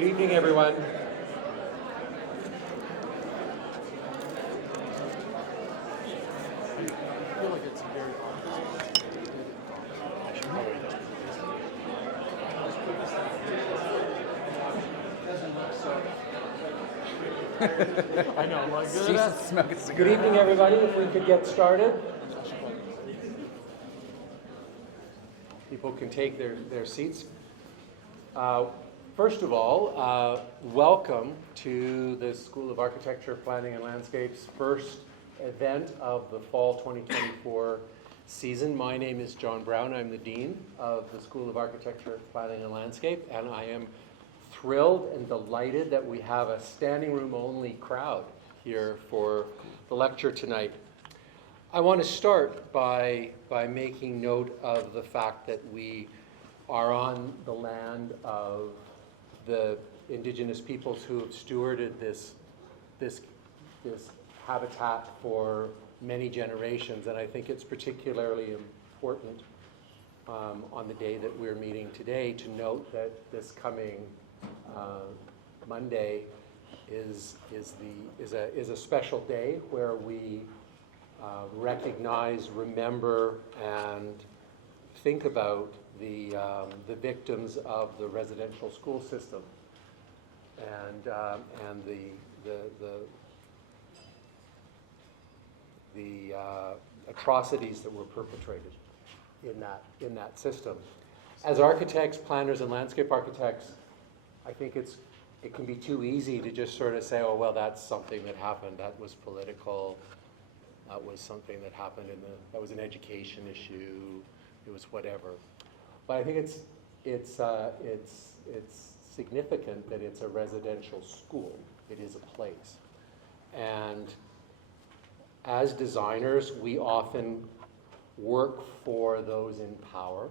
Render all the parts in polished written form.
Good evening, everyone. I know, like Good evening, everybody. If we could get started. People can take their seats. First of all, welcome to the School of Architecture, Planning and Landscape's first event of the fall 2024 season. My name is John Brown. I'm the Dean of the School of Architecture, Planning and Landscape, and I am thrilled and delighted that we have a standing room only crowd here for the lecture tonight. I want to start by making note of the fact that we are on the land of the Indigenous peoples who have stewarded this habitat for many generations, and I think it's particularly important on the day that we're meeting today to note that this coming Monday is a special day where we recognize, remember, and think about the victims of the residential school system and the atrocities that were perpetrated in that system. As architects, planners, and landscape architects, I think it can be too easy to just sort of say, oh, well, that's something that happened. That was political. That was something that happened that was an education issue. It was whatever. But I think it's significant that it's a residential school. It is a place. And as designers, we often work for those in power.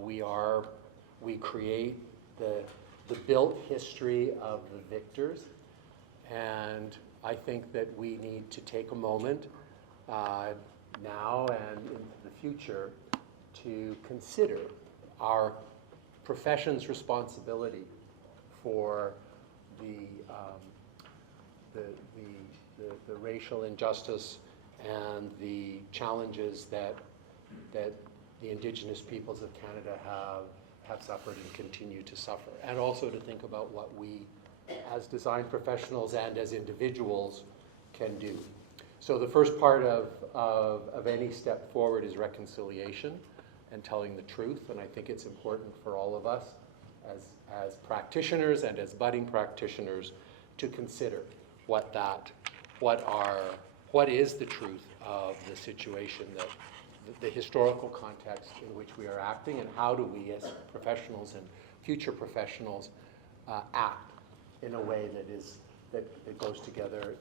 We create the built history of the victors, and I think that we need to take a moment now and into the future to consider our profession's responsibility for the racial injustice and the challenges that the Indigenous peoples of Canada have suffered and continue to suffer, and also to think about what we as design professionals and as individuals can do. So the first part of any step forward is reconciliation and telling the truth, and I think it's important for all of us as practitioners and as budding practitioners to consider what is the truth of the situation, that the historical context in which we are acting, and how do we as professionals and future professionals act in a way that goes together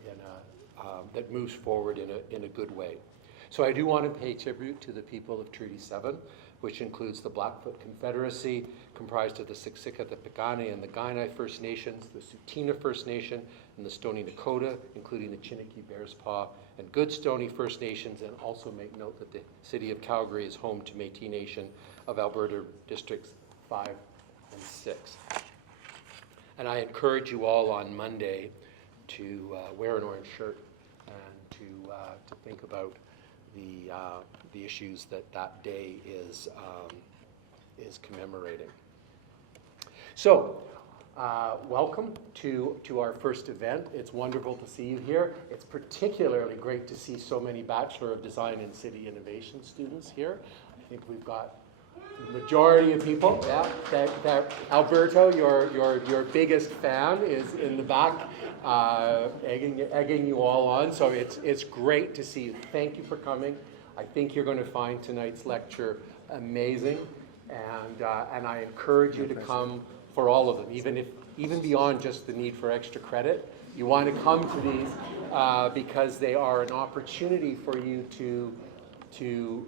that moves forward in a good way. So I do want to pay tribute to the people of Treaty 7, which includes the Blackfoot Confederacy, comprised of the Siksika, the Piikani, and the Kainai First Nations, the Tsuut'ina First Nation, and the Stoney Nakoda, including the Chiniki, Bearspaw, and Goodstoney First Nations, and also make note that the city of Calgary is home to Métis Nation of Alberta Districts 5 and 6. And I encourage you all on Monday to wear an orange shirt and to think about the issues that day is commemorating. So, welcome to our first event. It's wonderful to see you here. It's particularly great to see so many Bachelor of Design and City Innovation students here. I think we've got the majority of people. Yeah, that Alberto, your biggest fan, is in the back, egging you all on. So it's great to see you. Thank you for coming. I think you're going to find tonight's lecture amazing, and I encourage you to come for all of them, even beyond just the need for extra credit. You want to come to these because they are an opportunity for you to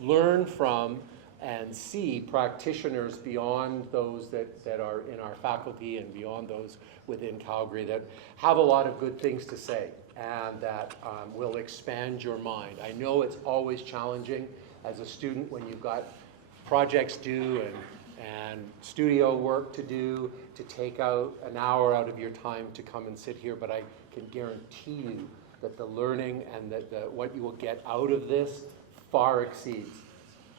learn from and see practitioners beyond those that are in our faculty and beyond those within Calgary that have a lot of good things to say and that will expand your mind. I know it's always challenging as a student when you've got projects due and studio work to do, to take out an hour out of your time to come and sit here, but I can guarantee you that the learning and what you will get out of this far exceeds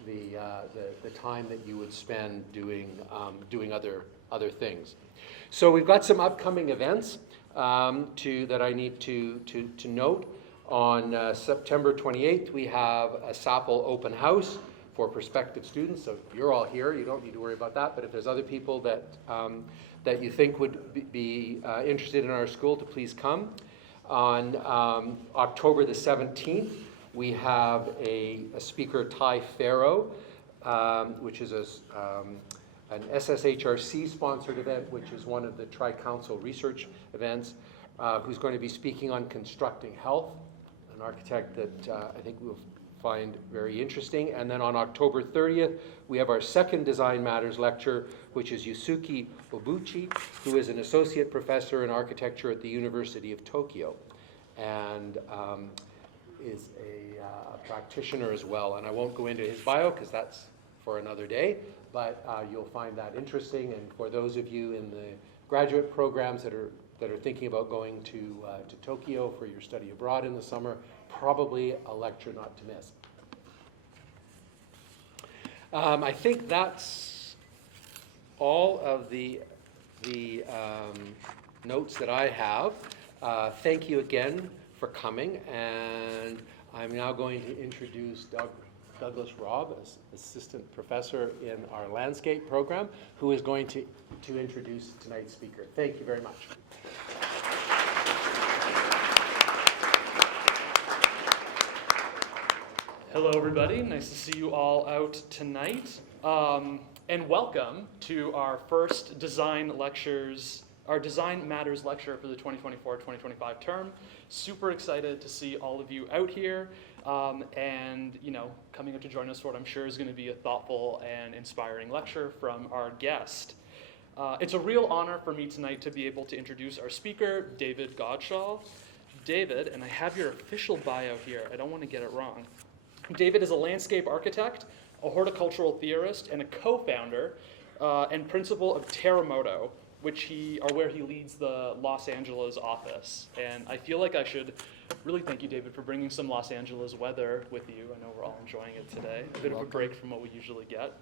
the time that you would spend doing other things. So we've got some upcoming events that I need to note. On September 28th, we have a SAPL open house for prospective students. So if you're all here, you don't need to worry about that. But if there's other people that you think would be interested in our school, to please come. On October the 17th, we have a speaker, Ty Farrow, which is an SSHRC-sponsored event, which is one of the Tri-Council research events, who's going to be speaking on constructing health, an architect that I think we'll find very interesting. And then on October 30th, we have our second Design Matters lecture, which is Yusuke Obuchi, who is an associate professor in architecture at the University of Tokyo, and is a practitioner as well. And I won't go into his bio because that's for another day, but you'll find that interesting. And for those of you in the graduate programs that are thinking about going to Tokyo for your study abroad in the summer, probably a lecture not to miss. I think that's all of the notes that I have. Thank you again for coming, and I'm now going to introduce Douglas Robb, assistant professor in our landscape program, who is going to introduce tonight's speaker. Thank you very much. Hello, everybody. Nice to see you all out tonight. And welcome to our first Design Matters lecture for the 2024-2025 term. Super excited to see all of you out here, and coming up to join us for what I'm sure is going to be a thoughtful and inspiring lecture from our guest. It's a real honor for me tonight to be able to introduce our speaker, David Godshall. David, and I have your official bio here, I don't want to get it wrong. David is a landscape architect, a horticultural theorist, and a co-founder and principal of TERREMOTO, where he leads the Los Angeles office. And I feel like I should really thank you, David, for bringing some Los Angeles weather with you. I know we're all enjoying it today. A bit of a break from what we usually get.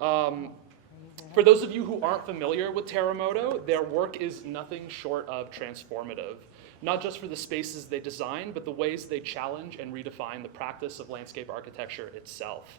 For those of you who aren't familiar with TERREMOTO, their work is nothing short of transformative. Not just for the spaces they design, but the ways they challenge and redefine the practice of landscape architecture itself.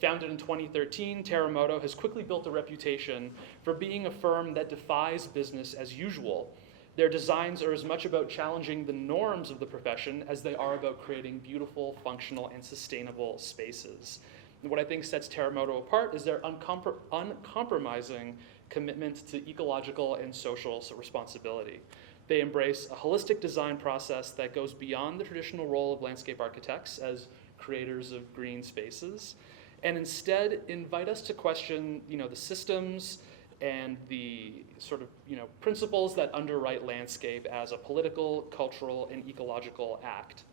Founded in 2013, TERREMOTO has quickly built a reputation for being a firm that defies business as usual. Their designs are as much about challenging the norms of the profession as they are about creating beautiful, functional, and sustainable spaces. And what I think sets TERREMOTO apart is their uncompromising commitment to ecological and social responsibility. They embrace a holistic design process that goes beyond the traditional role of landscape architects as creators of green spaces, and instead invite us to question, the systems and the sort of, principles that underwrite landscape as a political, cultural, and ecological act.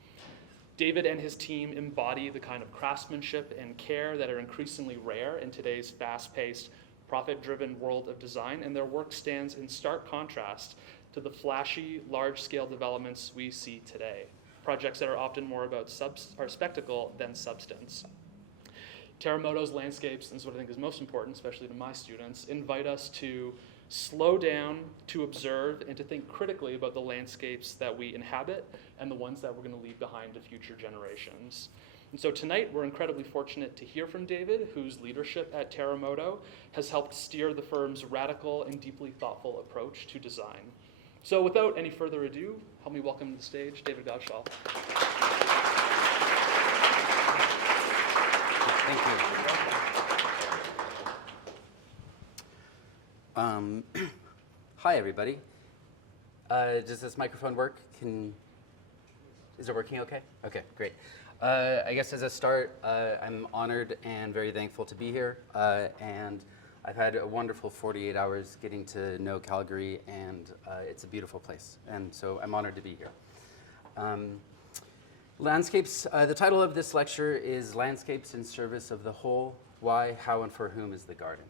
David and his team embody the kind of craftsmanship and care that are increasingly rare in today's fast-paced, profit-driven world of design, and their work stands in stark contrast to the flashy, large-scale developments we see today, projects that are often more about spectacle than substance. TERREMOTO's landscapes, and this is what I think is most important, especially to my students, invite us to slow down, to observe, and to think critically about the landscapes that we inhabit and the ones that we're going to leave behind to future generations. And so tonight, we're incredibly fortunate to hear from David, whose leadership at TERREMOTO has helped steer the firm's radical and deeply thoughtful approach to design. So without any further ado, help me welcome to the stage David Godshall. Thank you. Hi, everybody. Does this microphone work? Is it working okay? Okay, great. I guess as a start, I'm honored and very thankful to be here. And I've had a wonderful 48 hours getting to know Calgary, and it's a beautiful place. And so I'm honored to be here. Landscapes, the title of this lecture is Landscapes in Service of the Whole, Why, How, and for Whom is the Garden?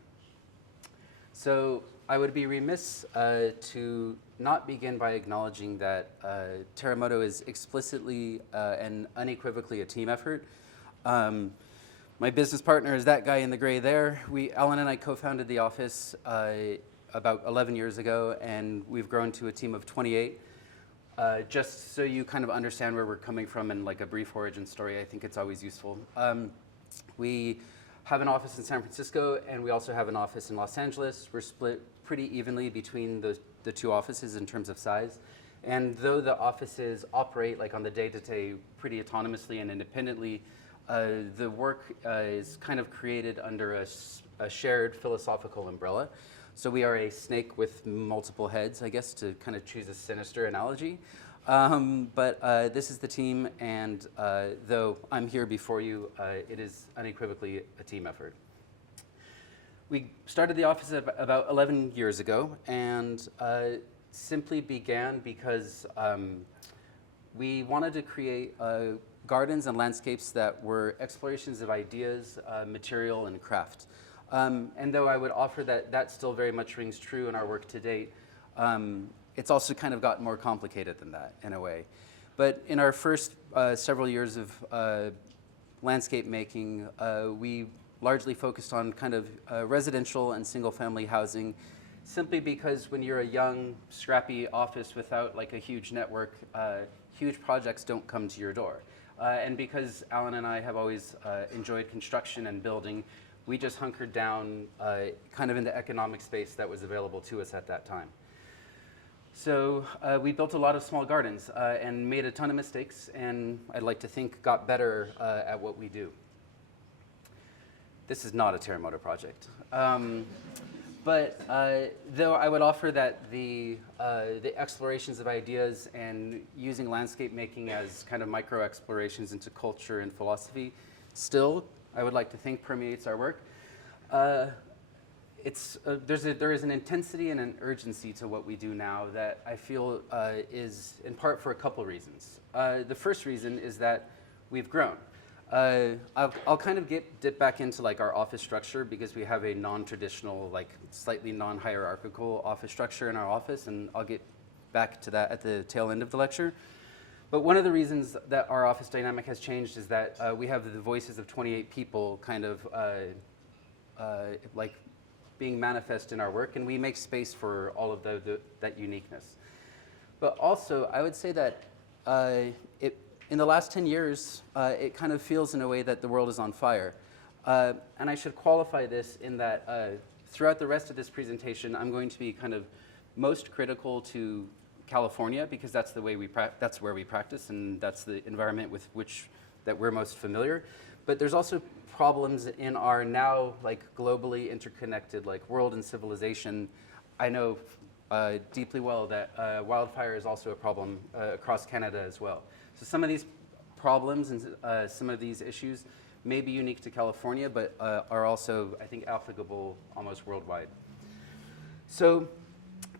So I would be remiss to not begin by acknowledging that TERREMOTO is explicitly and unequivocally a team effort. My business partner is that guy in the gray there. Alan and I co-founded the office about 11 years ago, and we've grown to a team of 28. Just so you kind of understand where we're coming from and like a brief origin story, I think it's always useful. We have an office in San Francisco, and we also have an office in Los Angeles. We're split pretty evenly between the two offices in terms of size. And though the offices operate like on the day-to-day pretty autonomously and independently, the work is kind of created under a shared philosophical umbrella. So we are a snake with multiple heads, I guess, to kind of choose a sinister analogy. But this is the team, and though I'm here before you, it is unequivocally a team effort. We started the office about 11 years ago, and simply began because we wanted to create gardens and landscapes that were explorations of ideas, material, and craft. And though I would offer that that still very much rings true in our work to date, it's also kind of gotten more complicated than that in a way. But in our first several years of landscape making, we largely focused on kind of residential and single-family housing, simply because when you're a young, scrappy office without like a huge network, huge projects don't come to your door. And because Alan and I have always enjoyed construction and building, we just hunkered down kind of in the economic space that was available to us at that time. So we built a lot of small gardens and made a ton of mistakes, and I'd like to think got better at what we do. This is not a TERREMOTO project. But though I would offer that the explorations of ideas and using landscape making as kind of micro explorations into culture and philosophy still, I would like to think, permeates our work. There is an intensity and an urgency to what we do now that I feel is in part for a couple reasons. The first reason is that we've grown. I'll kind of dip back into like our office structure because we have a non-traditional, like slightly non-hierarchical office structure in our office, and I'll get back to that at the tail end of the lecture. But one of the reasons that our office dynamic has changed is that we have the voices of 28 people kind of like being manifest in our work, and we make space for all of that uniqueness. But also, I would say that in the last 10 years, it kind of feels in a way that the world is on fire. And I should qualify this in that throughout the rest of this presentation, I'm going to be kind of most critical to California because that's the way that's where we practice, and that's the environment with which that we're most familiar. But there's also problems in our now like globally interconnected like world and civilization. I know deeply well that wildfire is also a problem across Canada as well. So some of these problems and some of these issues may be unique to California, but are also, I think, applicable almost worldwide. So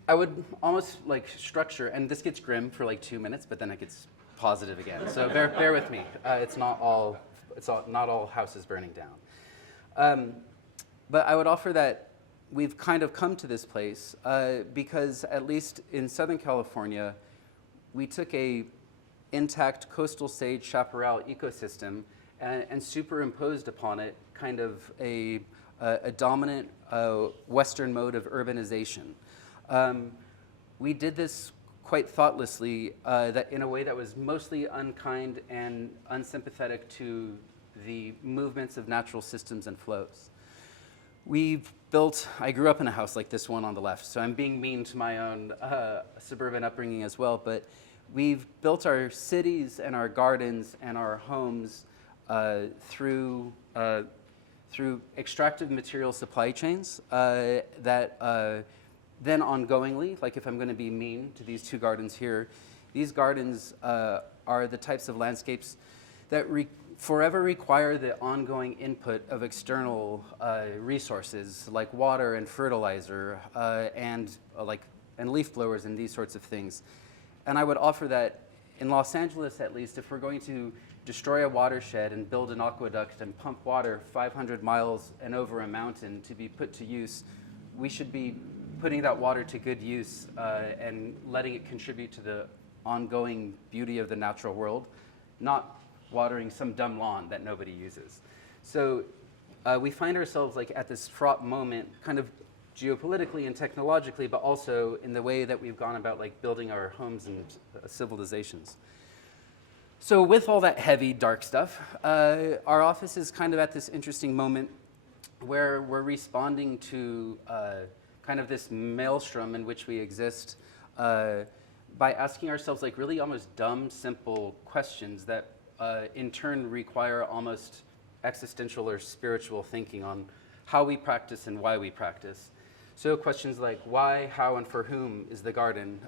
I would almost like structure, and this gets grim for like 2 minutes, but then it gets positive again. So bear with me. It's not all houses burning down. But I would offer that we've kind of come to this place because at least in Southern California, we took a intact coastal sage chaparral ecosystem and superimposed upon it kind of a dominant Western mode of urbanization. We did this quite thoughtlessly, that in a way that was mostly unkind and unsympathetic to the movements of natural systems and flows. I grew up in a house like this one on the left, so I'm being mean to my own suburban upbringing as well, but we've built our cities and our gardens and our homes through extractive material supply chains that then ongoingly, like if I'm going to be mean to these two gardens here, these gardens are the types of landscapes that forever require the ongoing input of external resources like water and fertilizer and leaf blowers and these sorts of things. And I would offer that in Los Angeles, at least, if we're going to destroy a watershed and build an aqueduct and pump water 500 miles and over a mountain to be put to use, we should be putting that water to good use and letting it contribute to the ongoing beauty of the natural world, not watering some dumb lawn that nobody uses. So we find ourselves like at this fraught moment, kind of geopolitically and technologically, but also in the way that we've gone about like building our homes and civilizations. So with all that heavy, dark stuff, our office is kind of at this interesting moment where we're responding to kind of this maelstrom in which we exist by asking ourselves like really almost dumb, simple questions that in turn require almost existential or spiritual thinking on how we practice and why we practice. So questions like why, how, and for whom is the garden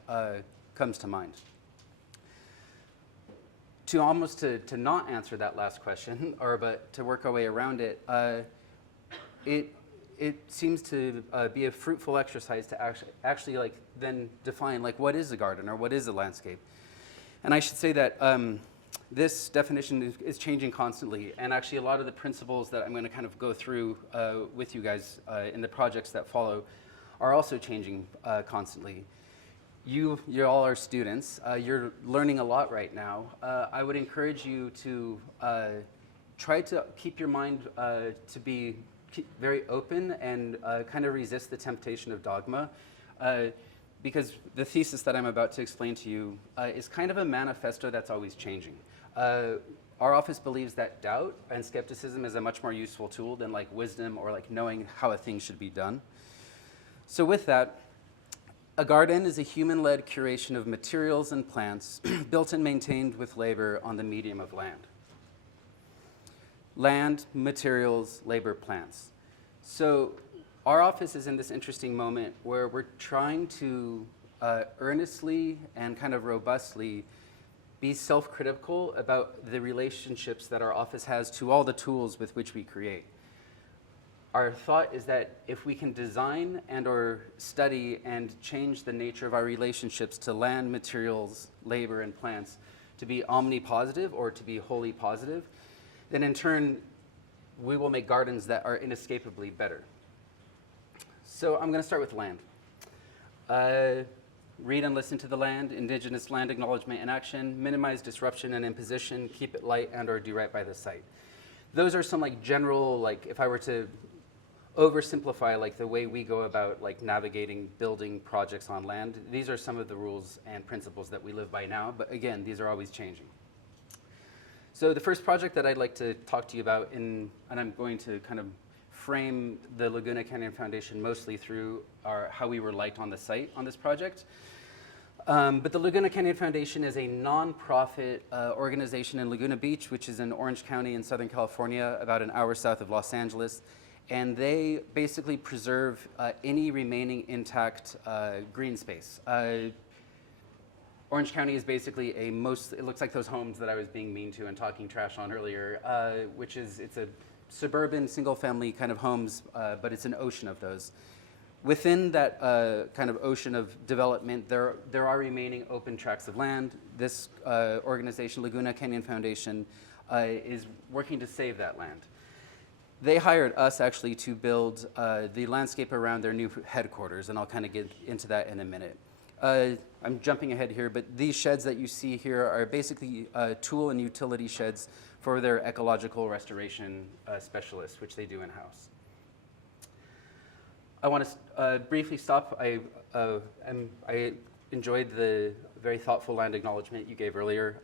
comes to mind. To not answer that last question, but to work our way around it, it seems to be a fruitful exercise to actually like then define like what is a garden or what is a landscape. And I should say that this definition is changing constantly, and actually a lot of the principles that I'm going to kind of go through with you guys in the projects that follow are also changing constantly. You all are students. You're learning a lot right now. I would encourage you to try to keep your mind to be very open and kind of resist the temptation of dogma, because the thesis that I'm about to explain to you is kind of a manifesto that's always changing. Our office believes that doubt and skepticism is a much more useful tool than like wisdom or like knowing how a thing should be done. So with that, a garden is a human-led curation of materials and plants built and maintained with labor on the medium of land. Land, materials, labor, plants. So our office is in this interesting moment where we're trying to earnestly and kind of robustly be self-critical about the relationships that our office has to all the tools with which we create. Our thought is that if we can design and or study and change the nature of our relationships to land, materials, labor, and plants to be omnipositive or to be wholly positive, then in turn, we will make gardens that are inescapably better. So I'm going to start with land. Read and listen to the land, indigenous land acknowledgement and action, minimize disruption and imposition, keep it light and or do right by the site. Those are some like general, like if I were to oversimplify like the way we go about like navigating building projects on land, these are some of the rules and principles that we live by now, but again, these are always changing. So the first project that I'd like to talk to you about, and I'm going to kind of frame the Laguna Canyon Foundation mostly through how we were light on the site on this project. But the Laguna Canyon Foundation is a nonprofit organization in Laguna Beach, which is in Orange County in Southern California, about an hour south of Los Angeles. And they basically preserve any remaining intact green space. Orange County is basically it looks like those homes that I was being mean to and talking trash on earlier, it's a suburban single-family kind of homes, but it's an ocean of those. Within that kind of ocean of development, there are remaining open tracts of land. This organization, Laguna Canyon Foundation, is working to save that land. They hired us actually to build the landscape around their new headquarters, and I'll kind of get into that in a minute. I'm jumping ahead here, but these sheds that you see here are basically tool and utility sheds for their ecological restoration specialists, which they do in-house. I want to briefly stop. I enjoyed the very thoughtful land acknowledgement you gave earlier,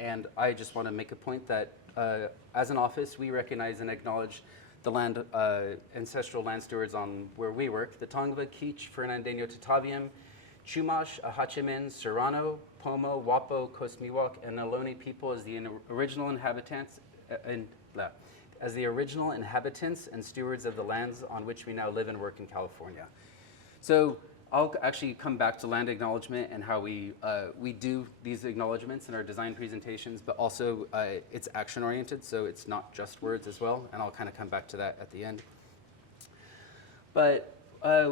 and I just want to make a point that as an office, we recognize and acknowledge the land, ancestral land stewards on where we work, the Tongva, Kich, Fernandeño, Tataviam, Chumash, Ahachimin, Serrano, Pomo, Wapo, Coast-Miwok, and Ohlone people as the original inhabitants and stewards of the lands on which we now live and work in California. So I'll actually come back to land acknowledgement and how we do these acknowledgements in our design presentations, but also it's action-oriented, so it's not just words as well, and I'll kind of come back to that at the end. But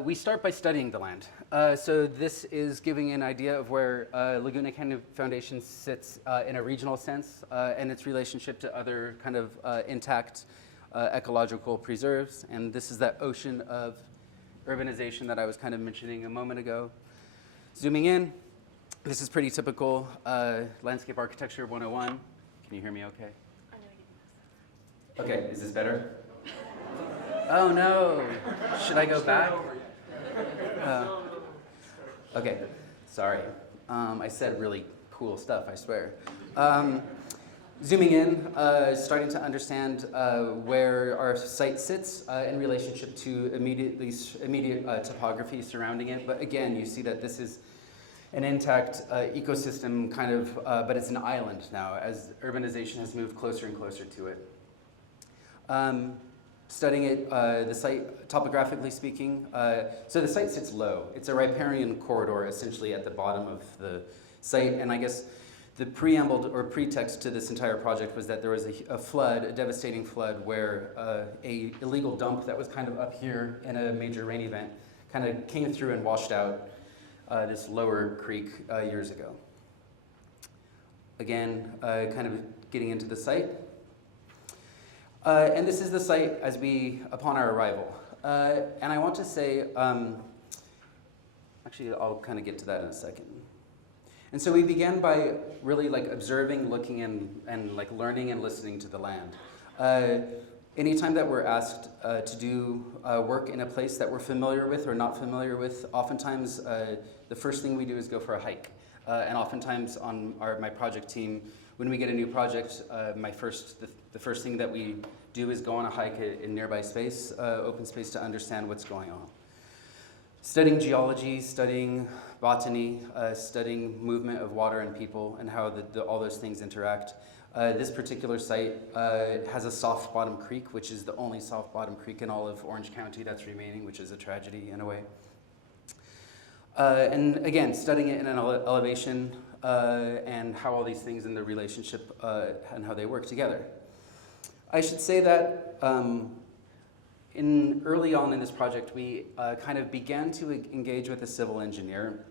we start by studying the land. So this is giving an idea of where Laguna Canyon Foundation sits in a regional sense and its relationship to other kind of intact ecological preserves. And this is that ocean of urbanization that I was kind of mentioning a moment ago. Zooming in, this is pretty typical landscape architecture 101. Can you hear me okay? Okay, is this better? Oh no, should I go back? Okay, sorry. I said really cool stuff, I swear. Zooming in, starting to understand where our site sits in relationship to immediate topography surrounding it. But again, you see that this is an intact ecosystem kind of, but it's an island now as urbanization has moved closer and closer to it. Studying it, the site, topographically speaking, so the site sits low. It's a riparian corridor essentially at the bottom of the site, and I guess the preamble or pretext to this entire project was that there was a flood, a devastating flood, where a illegal dump that was kind of up here in a major rain event kind of came through and washed out this lower creek years ago. Again, kind of getting into the site. And this is the site upon our arrival. And I want to say, actually I'll kind of get to that in a second. And so we began by really like observing, looking, and like learning and listening to the land. Anytime that we're asked to do work in a place that we're familiar with or not familiar with, oftentimes the first thing we do is go for a hike. And oftentimes on my project team, when we get a new project, the first thing that we do is go on a hike in nearby space, open space, to understand what's going on. Studying geology, studying botany, studying movement of water and people and how all those things interact. This particular site has a soft bottom creek, which is the only soft bottom creek in all of Orange County that's remaining, which is a tragedy in a way. And again, studying it in an elevation and how all these things in the relationship and how they work together. I should say that early on in this project, we kind of began to engage with a civil engineer,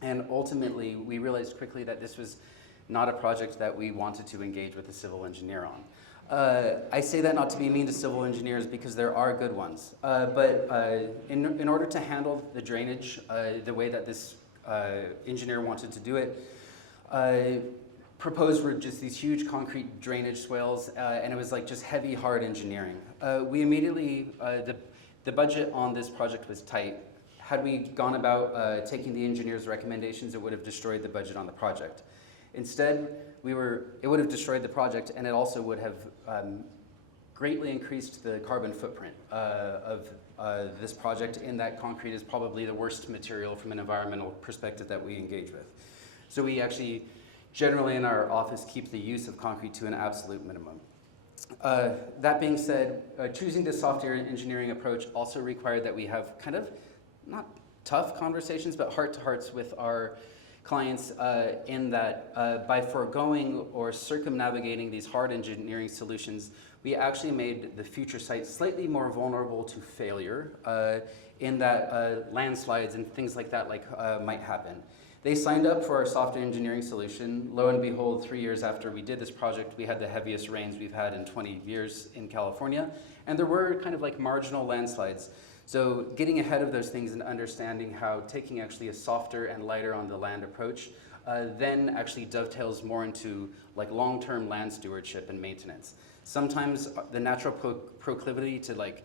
and ultimately we realized quickly that this was not a project that we wanted to engage with a civil engineer on. I say that not to be mean to civil engineers because there are good ones, but in order to handle the drainage the way that this engineer wanted to do it, proposed were just these huge concrete drainage swales, and it was like just heavy, hard engineering. We immediately, the budget on this project was tight. Had we gone about taking the engineer's recommendations, it would have destroyed the budget on the project. Instead, it would have destroyed the project, and it also would have greatly increased the carbon footprint of this project, in that concrete is probably the worst material from an environmental perspective that we engage with. So we actually, generally in our office, keep the use of concrete to an absolute minimum. That being said, choosing this software engineering approach also required that we have kind of, not tough conversations, but heart-to-hearts with our clients in that by foregoing or circumnavigating these hard engineering solutions, we actually made the future site slightly more vulnerable to failure in that landslides and things like that might happen. They signed up for our software engineering solution. Lo and behold, 3 years after we did this project, we had the heaviest rains we've had in 20 years in California, and there were kind of like marginal landslides. So getting ahead of those things and understanding how taking actually a softer and lighter on the land approach then actually dovetails more into like long-term land stewardship and maintenance. Sometimes the natural proclivity to like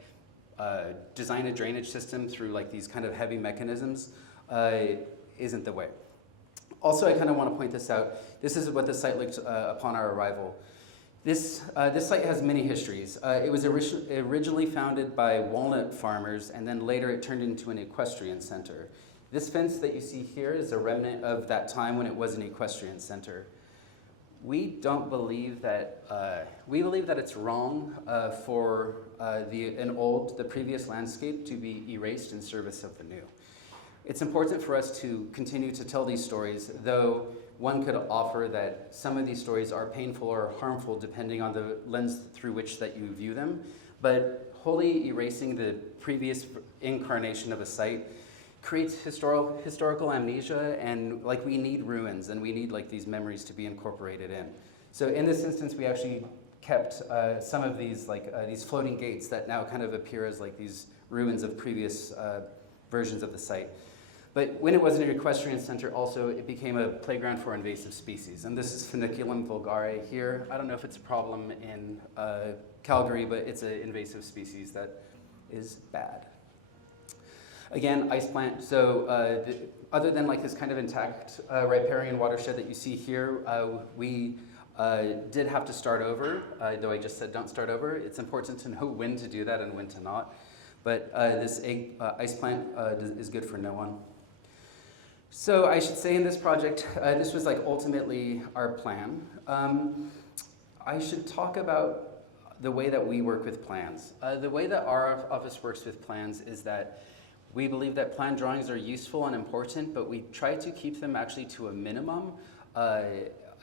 design a drainage system through like these kind of heavy mechanisms isn't the way. Also, I kind of want to point this out. This is what the site looked upon our arrival. This site has many histories. It was originally founded by walnut farmers, and then later it turned into an equestrian center. This fence that you see here is a remnant of that time when it was an equestrian center. We don't believe that, we believe that it's wrong for the previous landscape to be erased in service of the new. It's important for us to continue to tell these stories, though one could offer that some of these stories are painful or harmful depending on the lens through which that you view them. But wholly erasing the previous incarnation of a site creates historical amnesia, and like we need ruins and we need like these memories to be incorporated in. So in this instance, we actually kept some of these these floating gates that now kind of appear as like these ruins of previous versions of the site. But when it wasn't an equestrian center, also it became a playground for invasive species. And this is Funiculum vulgare here. I don't know if it's a problem in Calgary, but it's an invasive species that is bad. Again, ice plant. So other than like this kind of intact riparian watershed that you see here, we did have to start over, though I just said don't start over. It's important to know when to do that and when to not. But this ice plant is good for no one. So I should say in this project, this was like ultimately our plan. I should talk about the way that we work with plans. The way that our office works with plans is that we believe that plan drawings are useful and important, but we try to keep them actually to a minimum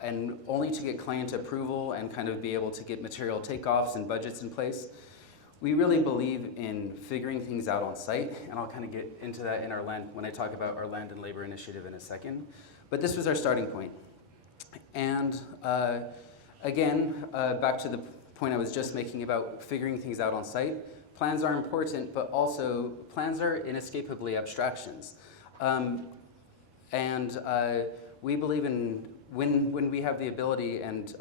and only to get client approval and kind of be able to get material takeoffs and budgets in place. We really believe in figuring things out on site, and I'll kind of get into that in our land when I talk about our land and labor initiative in a second. But this was our starting point. And again, back to the point I was just making about figuring things out on site, plans are important, but also plans are inescapably abstractions. We believe in when we have the ability and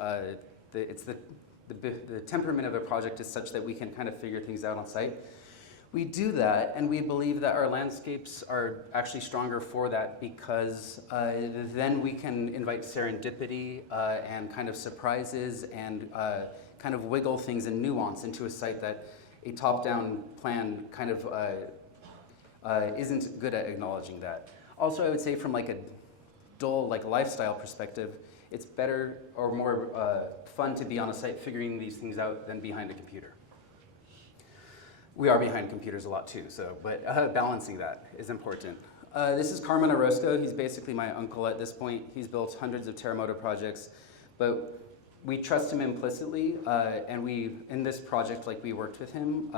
the temperament of a project is such that we can kind of figure things out on site. We do that, and we believe that our landscapes are actually stronger for that because then we can invite serendipity and kind of surprises and kind of wiggle things and nuance into a site that a top-down plan kind of isn't good at acknowledging that. Also, I would say from like a dull like lifestyle perspective, it's better or more fun to be on a site figuring these things out than behind a computer. We are behind computers a lot too, but balancing that is important. This is Carmen Orozco. He's basically my uncle at this point. He's built hundreds of TERREMOTO projects, but we trust him implicitly, and in this project, like we worked with him.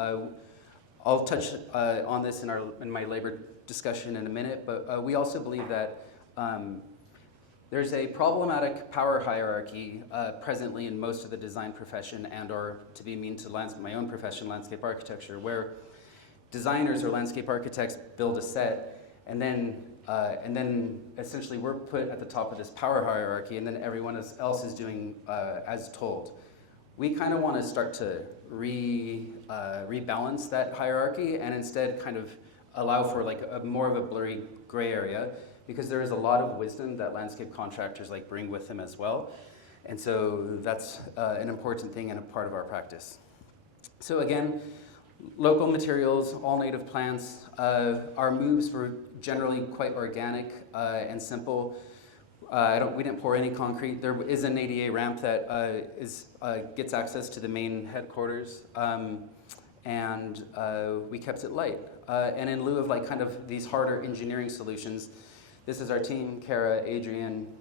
I'll touch on this in my labor discussion in a minute, but we also believe that there's a problematic power hierarchy presently in most of the design profession and or, to be mean to my own profession, landscape architecture, where designers or landscape architects build a set and then essentially we're put at the top of this power hierarchy and then everyone else is doing as told. We kind of want to start to rebalance that hierarchy and instead kind of allow for like more of a blurry gray area, because there is a lot of wisdom that landscape contractors like bring with them as well. And so that's an important thing and a part of our practice. So again, local materials, all native plants. Our moves were generally quite organic and simple. We didn't pour any concrete. There is an ADA ramp that gets access to the main headquarters. And we kept it light. And in lieu of like kind of these harder engineering solutions, this is our team, Kara, Adrian,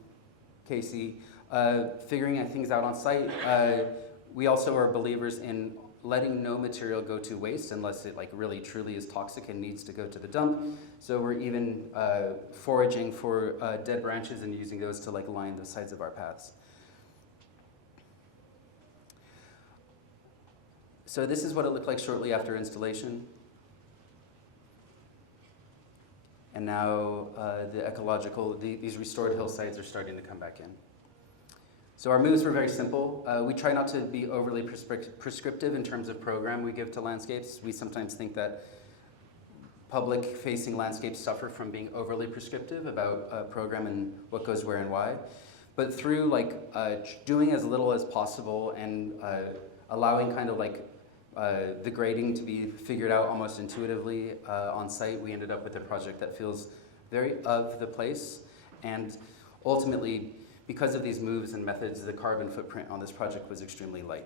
Casey, figuring things out on site. We also are believers in letting no material go to waste unless it like really truly is toxic and needs to go to the dump. So we're even foraging for dead branches and using those to like line the sides of our paths. So this is what it looked like shortly after installation. And now these restored hillsides are starting to come back in. So our moves were very simple. We try not to be overly prescriptive in terms of program we give to landscapes. We sometimes think that public-facing landscapes suffer from being overly prescriptive about program and what goes where and why. But through doing as little as possible and allowing kind of like the grading to be figured out almost intuitively on site, we ended up with a project that feels very of the place. And ultimately, because of these moves and methods, the carbon footprint on this project was extremely light.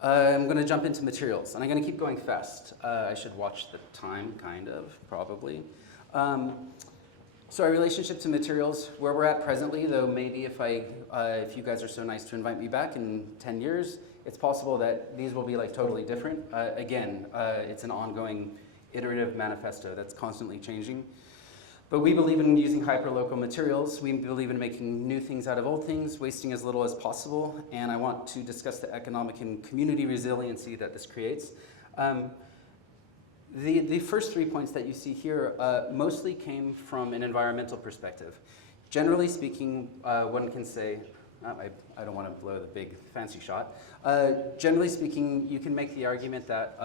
I'm going to jump into materials, and I'm going to keep going fast. I should watch the time, kind of, probably. So our relationship to materials, where we're at presently, though maybe if you guys are so nice to invite me back in 10 years, it's possible that these will be like totally different. Again, it's an ongoing iterative manifesto that's constantly changing. But we believe in using hyperlocal materials. We believe in making new things out of old things, wasting as little as possible. And I want to discuss the economic and community resiliency that this creates. The first 3 points that you see here mostly came from an environmental perspective. Generally speaking, one can say, I don't want to blow the big fancy shot. Generally speaking, you can make the argument that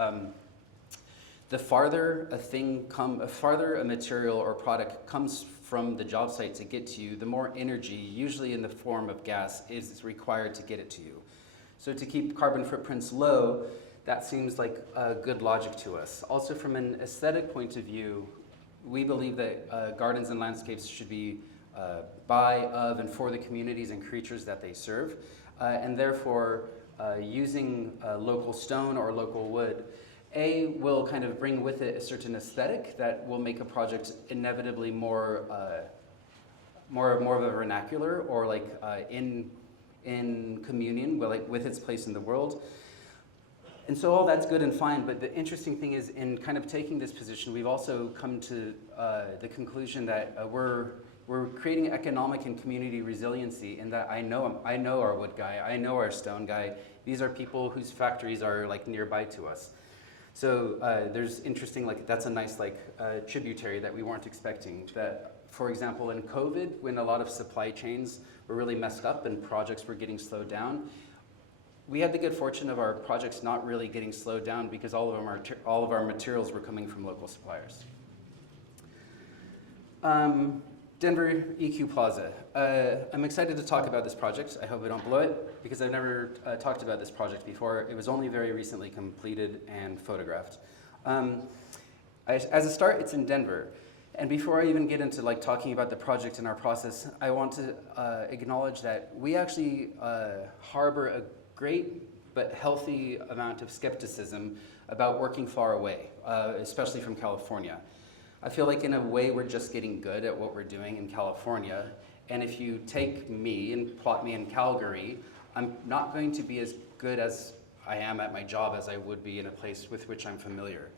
the farther a material or product comes from the job site to get to you, the more energy, usually in the form of gas, is required to get it to you. So to keep carbon footprints low, that seems like good logic to us. Also, from an aesthetic point of view, we believe that gardens and landscapes should be by, of, and for the communities and creatures that they serve. And therefore, using local stone or local wood, will kind of bring with it a certain aesthetic that will make a project inevitably more of a vernacular, or like in communion with its place in the world. And so all that's good and fine, but the interesting thing is, in kind of taking this position, we've also come to the conclusion that we're creating economic and community resiliency, in that I know our wood guy, I know our stone guy. These are people whose factories are like nearby to us. So there's interesting, like that's a nice like tributary that we weren't expecting. That, for example, in COVID, when a lot of supply chains were really messed up and projects were getting slowed down, we had the good fortune of our projects not really getting slowed down because all of our materials were coming from local suppliers. Denver EQ Plaza. I'm excited to talk about this project. I hope I don't blow it, because I've never talked about this project before. It was only very recently completed and photographed. As a start, it's in Denver. And before I even get into like talking about the project and our process, I want to acknowledge that we actually harbor a great but healthy amount of skepticism about working far away, especially from California. I feel like in a way we're just getting good at what we're doing in California, and if you take me and plot me in Calgary, I'm not going to be as good as I am at my job as I would be in a place with which I'm familiar.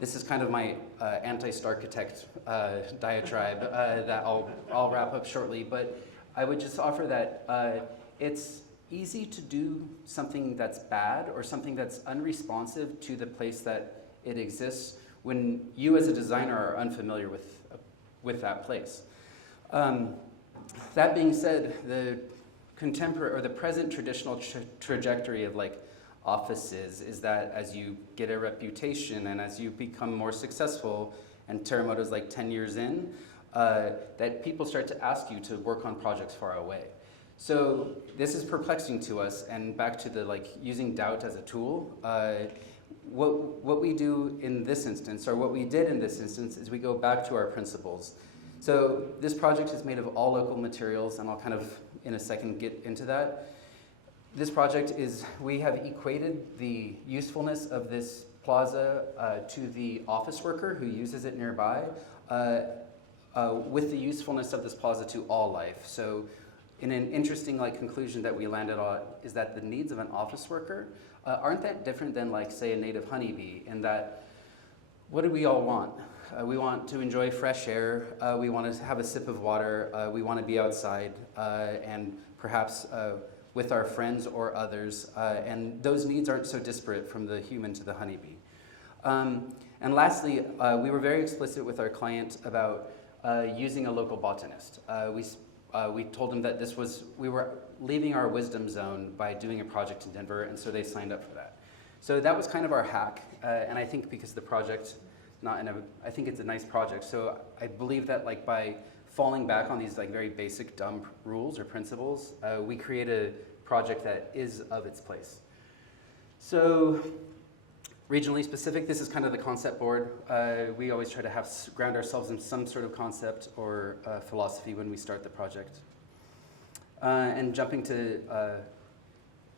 This is kind of my anti-Starchitect diatribe that I'll wrap up shortly, but I would just offer that it's easy to do something that's bad or something that's unresponsive to the place that it exists when you as a designer are unfamiliar with that place. That being said, the contemporary or the present traditional trajectory of like offices is that as you get a reputation and as you become more successful, and TERREMOTO's like 10 years in, that people start to ask you to work on projects far away. So this is perplexing to us, and back to the like using doubt as a tool. What we do in this instance, or what we did in this instance, is we go back to our principles. So this project is made of all local materials, and I'll kind of in a second get into that. This project is, we have equated the usefulness of this plaza to the office worker who uses it nearby, with the usefulness of this plaza to all life. So in an interesting like conclusion that we landed on is that the needs of an office worker aren't that different than like say a native honeybee, in that what do we all want? We want to enjoy fresh air, we want to have a sip of water, we want to be outside and perhaps with our friends or others, and those needs aren't so disparate from the human to the honeybee. And lastly, we were very explicit with our client about using a local botanist. We told them that we were leaving our wisdom zone by doing a project in Denver, and so they signed up for that. So that was kind of our hack, and I think because the project, I think it's a nice project, so I believe that like by falling back on these like very basic dumb rules or principles, we create a project that is of its place. So regionally specific, this is kind of the concept board. We always try to ground ourselves in some sort of concept or philosophy when we start the project. And jumping to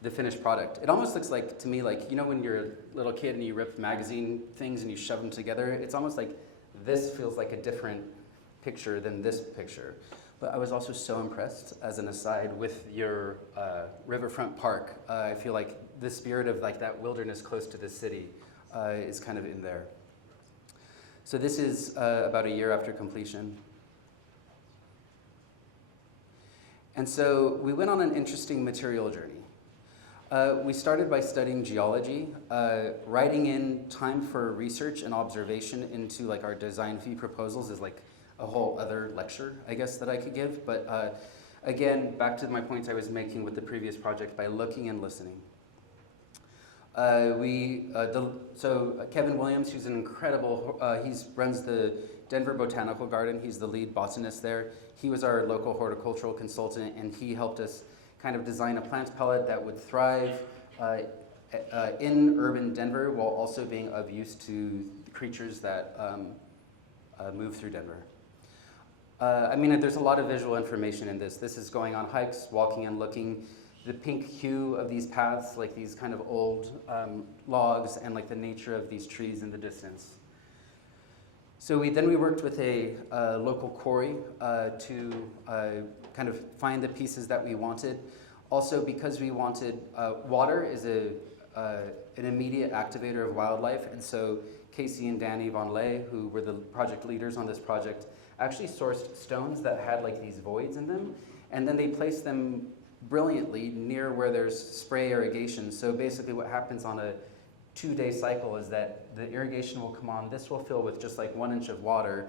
the finished product. It almost looks like, to me, like, you know when you're a little kid and you rip magazine things and you shove them together? It's almost like this feels like a different picture than this picture. But I was also so impressed, as an aside, with your riverfront park. I feel like the spirit of like that wilderness close to the city is kind of in there. So this is about a year after completion. And so we went on an interesting material journey. We started by studying geology, writing in time for research and observation into like our design fee proposals is like a whole other lecture, I guess, that I could give. But again, back to my points I was making with the previous project, by looking and listening. So Kevin Williams, who's an incredible, he runs the Denver Botanical Garden. He's the lead botanist there. He was our local horticultural consultant, and he helped us kind of design a plant palette that would thrive in urban Denver while also being of use to the creatures that move through Denver. I mean, there's a lot of visual information in this. This is going on hikes, walking and looking. The pink hue of these paths, like these kind of old logs, and like the nature of these trees in the distance. So we worked with a local quarry to kind of find the pieces that we wanted. Also, because we wanted, water is an immediate activator of wildlife, and so Casey and Danny Von Lay, who were the project leaders on this project, actually sourced stones that had like these voids in them, and then they placed them brilliantly near where there's spray irrigation. So basically what happens on a 2-day cycle is that the irrigation will come on, this will fill with just like 1 inch of water.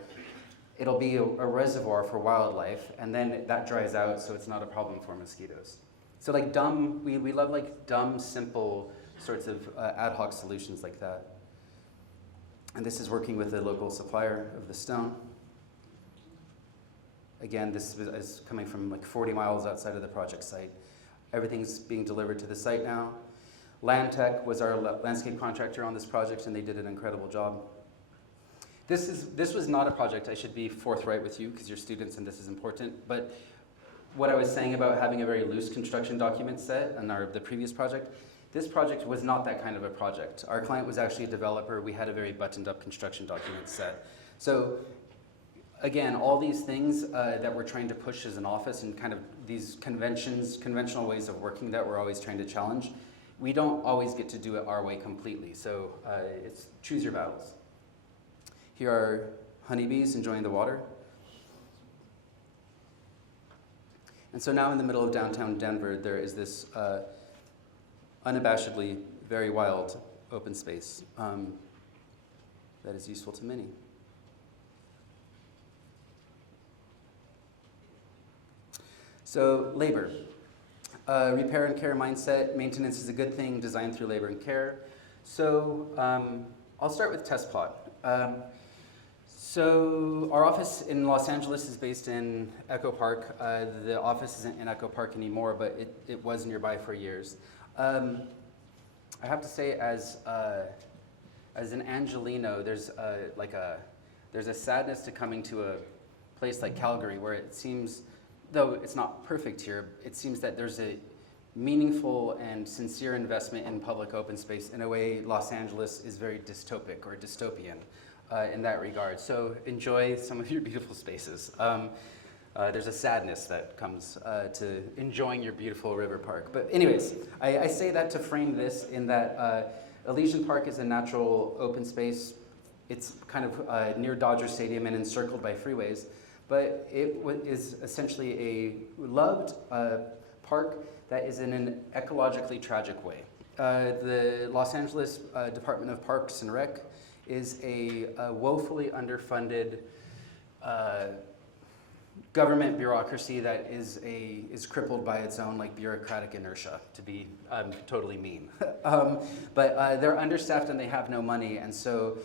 It'll be a reservoir for wildlife, and then that dries out, so it's not a problem for mosquitoes. So like we love like dumb, simple sorts of ad hoc solutions like that. And this is working with a local supplier of the stone. Again, this is coming from like 40 miles outside of the project site. Everything's being delivered to the site now. Landtech was our landscape contractor on this project, and they did an incredible job. This was not a project, I should be forthright with you because you're students and this is important, but what I was saying about having a very loose construction document set in the previous project, this project was not that kind of a project. Our client was actually a developer. We had a very buttoned up construction document set. So again, all these things that we're trying to push as an office and kind of these conventional ways of working that we're always trying to challenge, we don't always get to do it our way completely. So it's choose your battles. Here are honeybees enjoying the water. And so now in the middle of downtown Denver, there is this unabashedly very wild open space that is useful to many. So labor, repair and care mindset, maintenance is a good thing, designed through labor and care. So I'll start with test plot. So our office in Los Angeles is based in Echo Park. The office isn't in Echo Park anymore, but it was nearby for years. I have to say, as an Angelino, there's a sadness to coming to a place like Calgary, where it seems, though it's not perfect here, it seems that there's a meaningful and sincere investment in public open space in a way Los Angeles is very dystopic or dystopian in that regard. So enjoy some of your beautiful spaces. There's a sadness that comes to enjoying your beautiful river park. But anyways, I say that to frame this in that Elysian Park is a natural open space. It's kind of near Dodger Stadium and encircled by freeways. But it is essentially a loved park that is in an ecologically tragic way. The Los Angeles Department of Parks and Rec is a woefully underfunded government bureaucracy that is crippled by its own like bureaucratic inertia, to be totally mean. But they're understaffed and they have no money, and so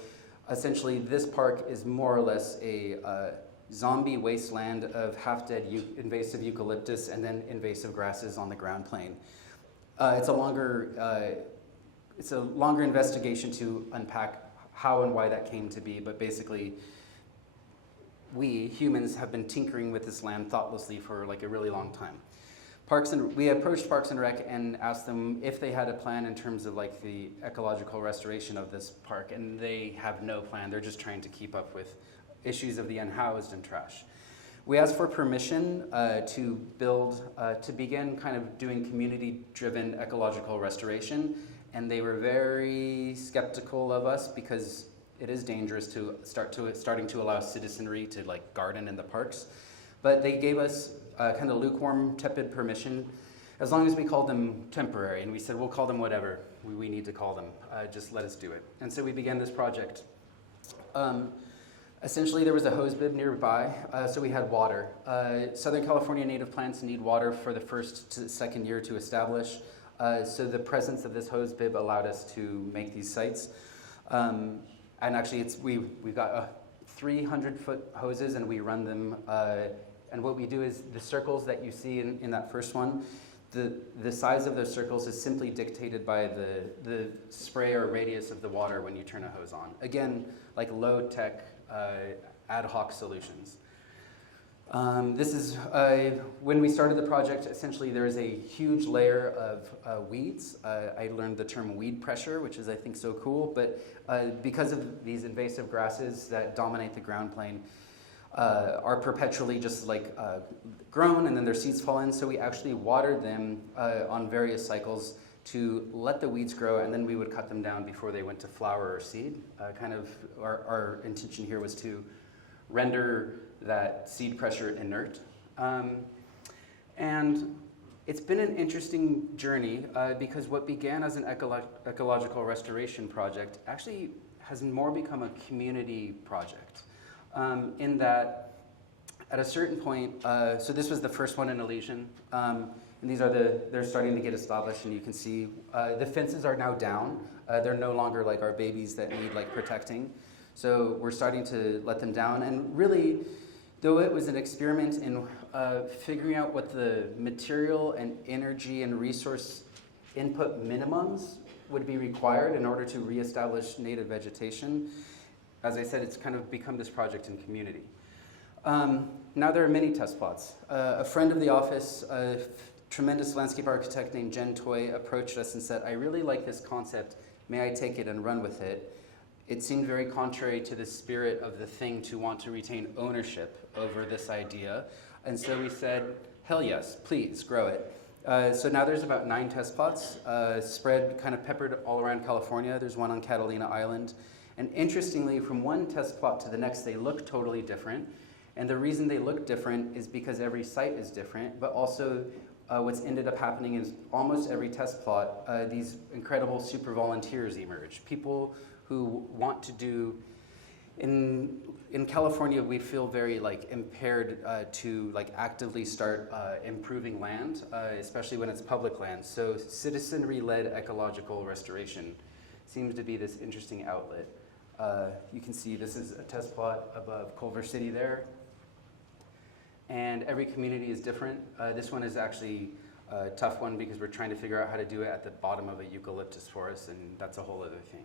essentially this park is more or less a zombie wasteland of half-dead invasive eucalyptus and then invasive grasses on the ground plane. It's a longer investigation to unpack how and why that came to be, but basically we humans have been tinkering with this land thoughtlessly for like a really long time. We approached Parks and Rec and asked them if they had a plan in terms of like the ecological restoration of this park, and they have no plan. They're just trying to keep up with issues of the unhoused and trash. We asked for permission to begin kind of doing community-driven ecological restoration, and they were very skeptical of us because it is dangerous to starting to allow citizenry to like garden in the parks. But they gave us kind of lukewarm, tepid permission. as long as we called them temporary. And we said, we'll call them whatever we need to call them. Just let us do it. And so we began this project. Essentially, there was a hose bib nearby, so we had water. Southern California native plants need water for the first to second year to establish. So the presence of this hose bib allowed us to make these sites. And actually, we've got 300-foot hoses, and we run them. And what we do is the circles that you see in that first one, the size of those circles is simply dictated by the spray or radius of the water when you turn a hose on. Again, like low-tech ad hoc solutions. This is, when we started the project, essentially there is a huge layer of weeds. I learned the term weed pressure, which is I think so cool, but because of these invasive grasses that dominate the ground plane, are perpetually just like grown and then their seeds fall in, so we actually watered them on various cycles to let the weeds grow, and then we would cut them down before they went to flower or seed. Our intention here was to render that seed pressure inert. And it's been an interesting journey because what began as an ecological restoration project actually has more become a community project. In that, at a certain point, so this was the first one in Elysian, and these are they're starting to get established, and you can see the fences are now down. They're no longer like our babies that need like protecting. So we're starting to let them down, and really, though it was an experiment in figuring out what the material and energy and resource input minimums would be required in order to reestablish native vegetation, as I said, it's kind of become this project in community. Now there are many test plots. A friend of the office, a tremendous landscape architect named Jen Toy, approached us and said, I really like this concept. May I take it and run with it? It seemed very contrary to the spirit of the thing to want to retain ownership over this idea. And so we said, hell yes, please grow it. So now there's about 9 test plots spread kind of peppered all around California. There's one on Catalina Island. And interestingly, from one test plot to the next, they look totally different. And the reason they look different is because every site is different, but also what's ended up happening is almost every test plot, these incredible super volunteers emerge. People who want to do, in California, we feel very like impaired to like actively start improving land, especially when it's public land. So citizenry-led ecological restoration seems to be this interesting outlet. You can see this is a test plot above Culver City there. And every community is different. This one is actually a tough one because we're trying to figure out how to do it at the bottom of a eucalyptus forest, and that's a whole other thing.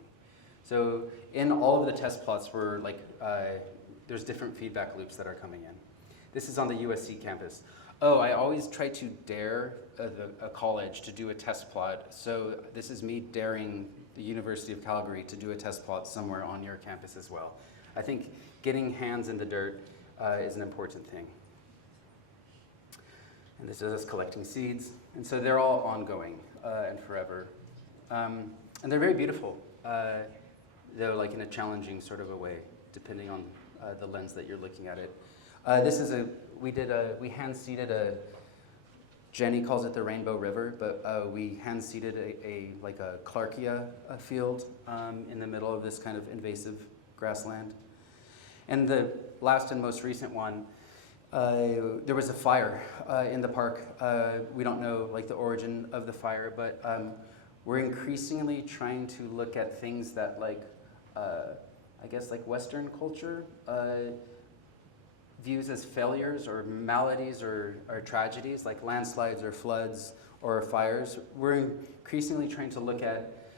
So in all of the test plots, we're like, there's different feedback loops that are coming in. This is on the USC campus. Oh, I always try to dare a college to do a test plot. So this is me daring the University of Calgary to do a test plot somewhere on your campus as well. I think getting hands in the dirt is an important thing. And this is us collecting seeds. And so they're all ongoing and forever. And they're very beautiful, though like in a challenging sort of a way, depending on the lens that you're looking at it. This is we hand-seeded a, Jenny calls it the Rainbow River, but we hand-seeded a Clarkia field in the middle of this kind of invasive grassland. And the last and most recent one, there was a fire in the park. We don't know like the origin of the fire, but we're increasingly trying to look at things that like, I guess like Western culture views as failures or maladies or tragedies, like landslides or floods or fires. We're increasingly trying to look at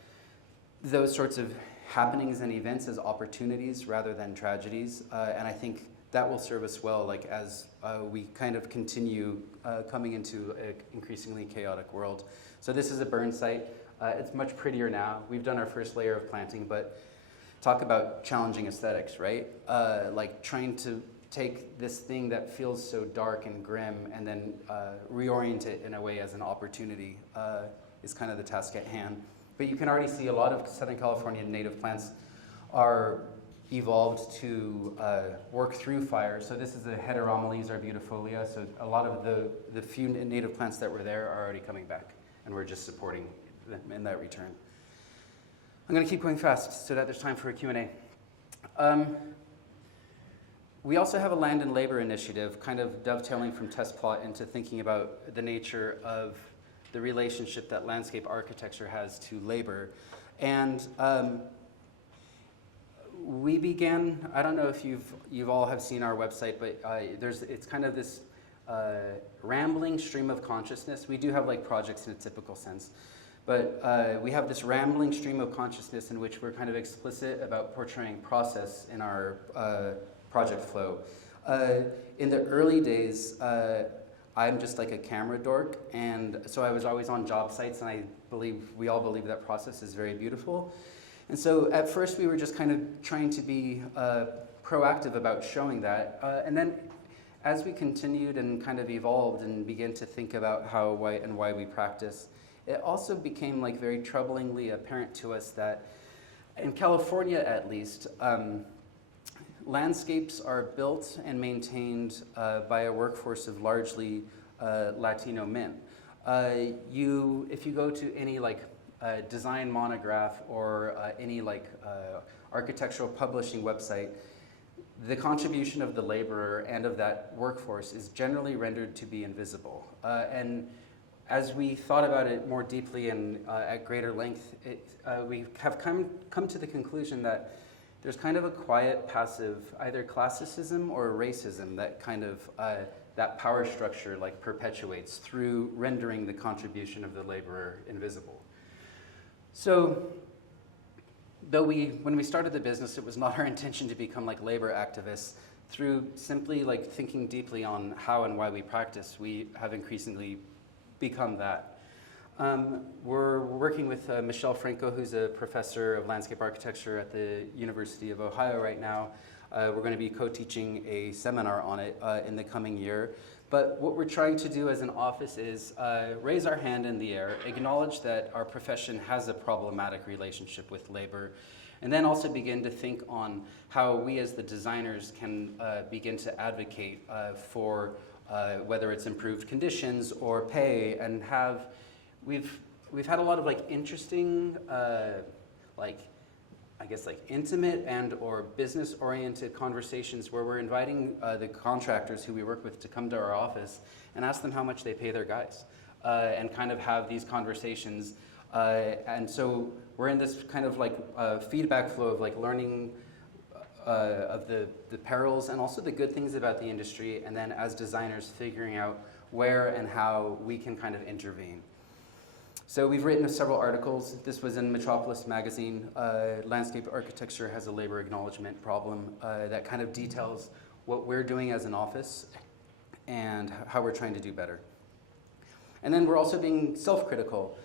those sorts of happenings and events as opportunities rather than tragedies. And I think that will serve us well, like as we kind of continue coming into an increasingly chaotic world. So this is a burn site. It's much prettier now. We've done our first layer of planting, but talk about challenging aesthetics, right? Like trying to take this thing that feels so dark and grim and then reorient it in a way as an opportunity is kind of the task at hand. But you can already see a lot of Southern California native plants are evolved to work through fire. So this is the Heteromeles arbutifolia. So a lot of the few native plants that were there are already coming back, and we're just supporting them in that return. I'm going to keep going fast so that there's time for a Q&A. We also have a land and labor initiative, kind of dovetailing from test plot into thinking about the nature of the relationship that landscape architecture has to labor. And we began, I don't know if you've all have seen our website, but it's kind of this rambling stream of consciousness. We do have like projects in a typical sense, but we have this rambling stream of consciousness in which we're kind of explicit about portraying process in our project flow. In the early days, I'm just like a camera dork, and so I was always on job sites, and we all believe that process is very beautiful. And so at first we were just kind of trying to be proactive about showing that. And then as we continued and kind of evolved and began to think about how, why, and why we practice, it also became like very troublingly apparent to us that in California at least, landscapes are built and maintained by a workforce of largely Latino men. If you go to any like design monograph or any like architectural publishing website, the contribution of the laborer and of that workforce is generally rendered to be invisible. And as we thought about it more deeply and at greater length, we have come to the conclusion that there's kind of a quiet, passive, either classicism or racism that kind of, that power structure like perpetuates through rendering the contribution of the laborer invisible. So, when we started the business, it was not our intention to become like labor activists. Through simply like thinking deeply on how and why we practice, we have increasingly become that. We're working with Michelle Franco, who's a professor of landscape architecture at the University of Ohio right now. We're going to be co-teaching a seminar on it in the coming year. But what we're trying to do as an office is raise our hand in the air, acknowledge that our profession has a problematic relationship with labor, and then also begin to think on how we as the designers can begin to advocate for whether it's improved conditions or pay, and we've had a lot of like interesting intimate and or business oriented conversations where we're inviting the contractors who we work with to come to our office and ask them how much they pay their guys and kind of have these conversations. And so we're in this kind of like feedback flow of like learning of the perils and also the good things about the industry, and then as designers figuring out where and how we can kind of intervene. So we've written several articles. This was in Metropolis magazine. Landscape architecture has a labor acknowledgement problem that kind of details what we're doing as an office and how we're trying to do better. And then we're also being self-critical.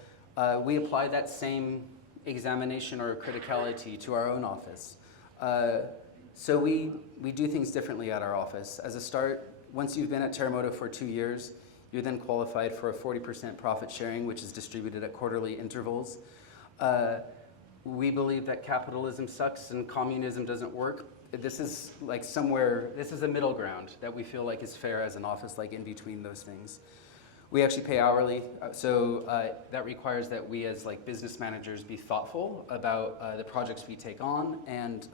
We apply that same examination or criticality to our own office. So we do things differently at our office. As a start, once you've been at TERREMOTO for 2 years, you're then qualified for a 40% profit sharing, which is distributed at quarterly intervals. We believe that capitalism sucks and communism doesn't work. This is like this is a middle ground that we feel like is fair as an office, like in between those things. We actually pay hourly, so that requires that we as like business managers be thoughtful about the projects we take on, and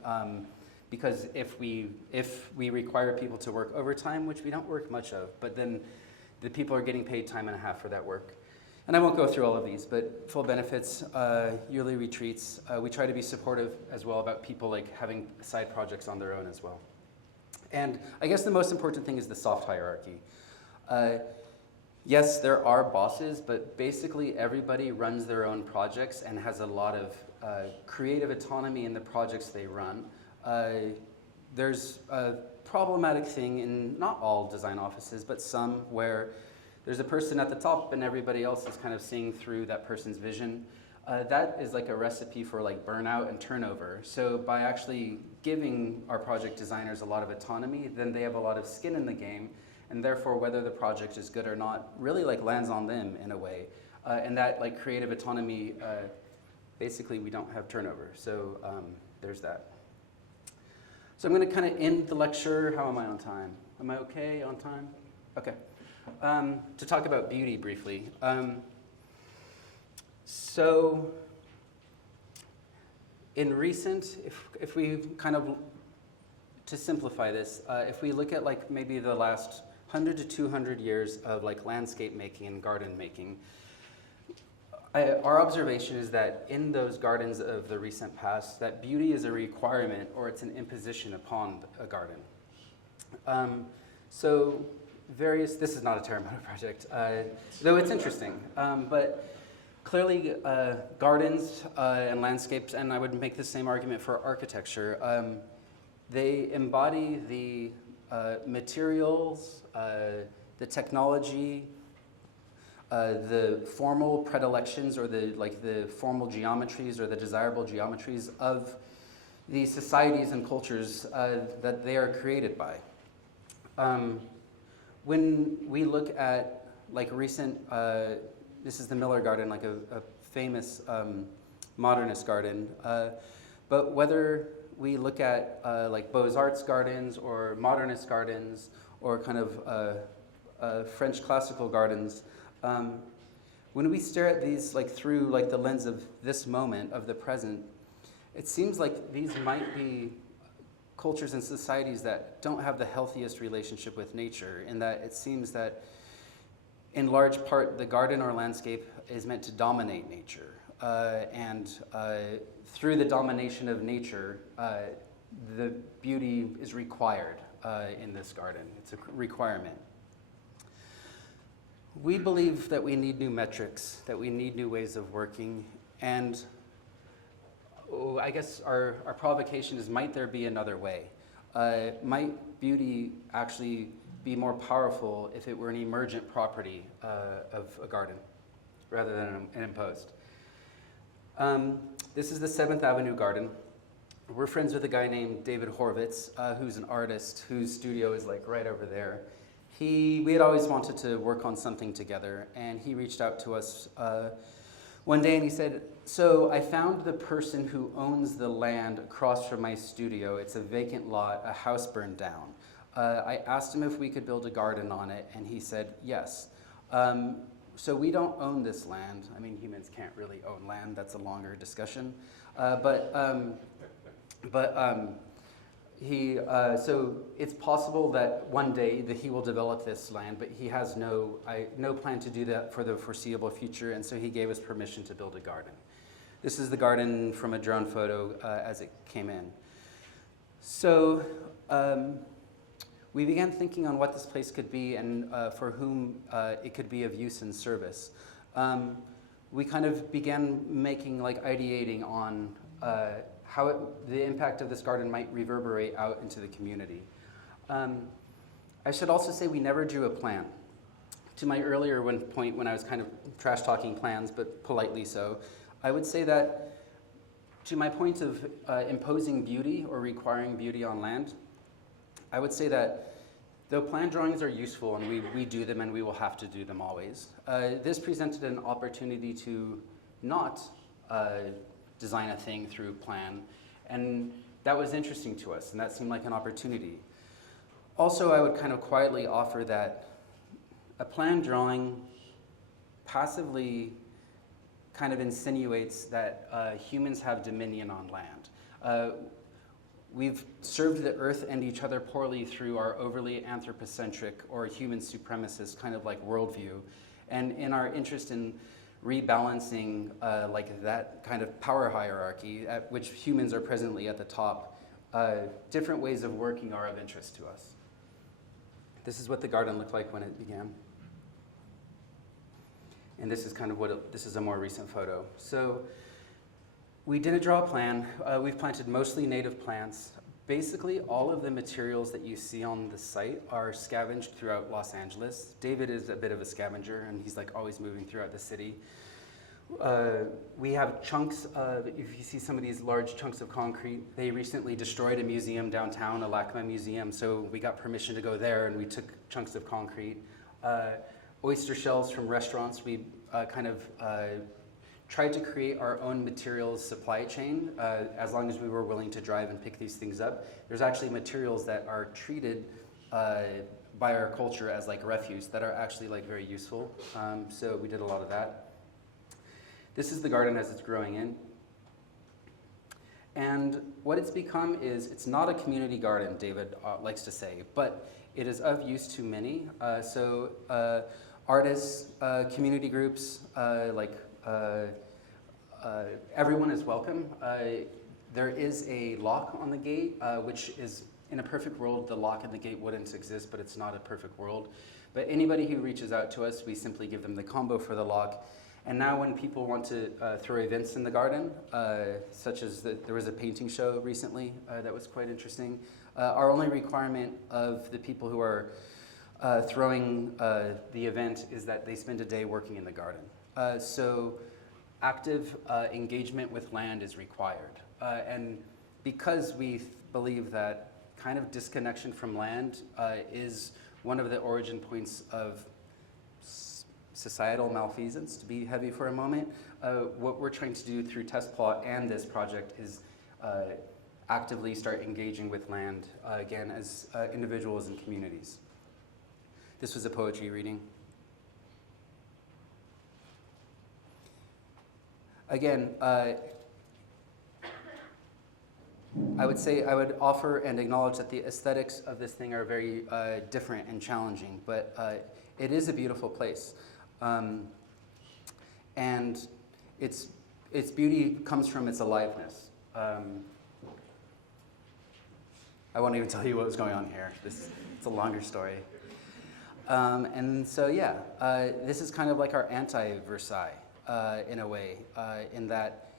because if we require people to work overtime, which we don't work much of, but then the people are getting paid time and a half for that work. And I won't go through all of these, but full benefits, yearly retreats. We try to be supportive as well about people like having side projects on their own as well. And I guess the most important thing is the soft hierarchy. Yes, there are bosses, but basically everybody runs their own projects and has a lot of creative autonomy in the projects they run. There's a problematic thing in not all design offices, but some, where there's a person at the top and everybody else is kind of seeing through that person's vision. That is like a recipe for like burnout and turnover. So by actually giving our project designers a lot of autonomy, then they have a lot of skin in the game, and therefore whether the project is good or not really like lands on them in a way. And that like creative autonomy, basically we don't have turnover. So there's that. So I'm going to kind of end the lecture. How am I on time? Am I okay on time? Okay. To talk about beauty briefly. So in recent, if we kind of, to simplify this, if we look at like maybe the last 100 to 200 years of like landscape making and garden making, our observation is that in those gardens of the recent past, that beauty is a requirement or it's an imposition upon a garden. So this is not a TERREMOTO project, though it's interesting. But clearly gardens and landscapes, and I would make the same argument for architecture, they embody the materials, the technology, the formal predilections or the formal geometries or the desirable geometries of the societies and cultures that they are created by. When we look at like recent, this is the Miller Garden, like a famous modernist garden, but whether we look at like Beaux-Arts gardens or modernist gardens or kind of French classical gardens, when we stare at these like through like the lens of this moment of the present, it seems like these might be cultures and societies that don't have the healthiest relationship with nature, in that it seems that in large part the garden or landscape is meant to dominate nature, and through the domination of nature, the beauty is required in this garden. It's a requirement. We believe that we need new metrics, that we need new ways of working, and I guess our provocation is, might there be another way? Might beauty actually be more powerful if it were an emergent property of a garden rather than an imposed? This is the 7th Avenue Garden. We're friends with a guy named David Horvitz, who's an artist whose studio is like right over there. We had always wanted to work on something together, and he reached out to us one day and he said, so I found the person who owns the land across from my studio. It's a vacant lot, a house burned down. I asked him if we could build a garden on it, and he said yes. So we don't own this land. I mean, humans can't really own land. That's a longer discussion. So it's possible that one day that he will develop this land, but he has no plan to do that for the foreseeable future, and so he gave us permission to build a garden. This is the garden from a drone photo as it came in. So we began thinking on what this place could be and for whom it could be of use and service. We kind of began ideating on how the impact of this garden might reverberate out into the community. I should also say we never drew a plan. To my earlier point when I was kind of trash talking plans, but politely so, I would say that to my point of imposing beauty or requiring beauty on land, I would say that though plan drawings are useful and we do them and we will have to do them always, this presented an opportunity to not design a thing through plan, and that was interesting to us, and that seemed like an opportunity. Also, I would kind of quietly offer that a plan drawing passively kind of insinuates that humans have dominion on land. We've served the earth and each other poorly through our overly anthropocentric or human supremacist kind of like worldview, and in our interest in rebalancing like that kind of power hierarchy at which humans are presently at the top, different ways of working are of interest to us. This is what the garden looked like when it began. And this is kind of this is a more recent photo. So we didn't draw a plan. We've planted mostly native plants. Basically, all of the materials that you see on the site are scavenged throughout Los Angeles. David is a bit of a scavenger, and he's like always moving throughout the city. We have chunks of, if you see some of these large chunks of concrete, they recently destroyed a museum downtown, a LACMA museum, so we got permission to go there, and we took chunks of concrete. Oyster shells from restaurants, we kind of tried to create our own materials supply chain as long as we were willing to drive and pick these things up. There's actually materials that are treated by our culture as like refuse that are actually like very useful. So we did a lot of that. This is the garden as it's growing in. And what it's become is, it's not a community garden, David likes to say, but it is of use to many. Artists, community groups, everyone is welcome. There is a lock on the gate, which is, in a perfect world, the lock and the gate wouldn't exist, but it's not a perfect world. But anybody who reaches out to us, we simply give them the combo for the lock. And now when people want to throw events in the garden, such as there was a painting show recently that was quite interesting, our only requirement of the people who are throwing the event is that they spend a day working in the garden. So active engagement with land is required. And because we believe that kind of disconnection from land is one of the origin points of societal malfeasance, to be heavy for a moment, what we're trying to do through Test Plot and this project is actively start engaging with land again as individuals and communities. This was a poetry reading. Again, I would offer and acknowledge that the aesthetics of this thing are very different and challenging, but it is a beautiful place. And its beauty comes from its aliveness. I won't even tell you what was going on here. It's a longer story. And so, yeah, this is kind of like our anti-Versailles in a way, in that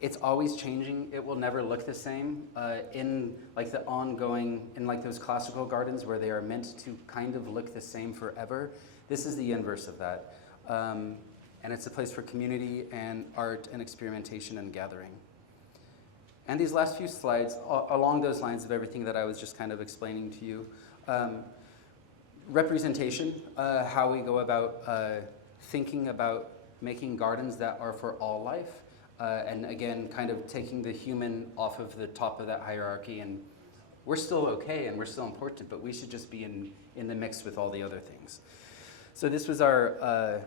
it's always changing. It will never look the same. In like the ongoing, in like those classical gardens where they are meant to kind of look the same forever, this is the inverse of that. And it's a place for community and art and experimentation and gathering. And these last few slides, along those lines of everything that I was just kind of explaining to you, representation, how we go about thinking about making gardens that are for all life, and again, kind of taking the human off of the top of that hierarchy, and we're still okay and we're still important, but we should just be in the mix with all the other things. So this was our,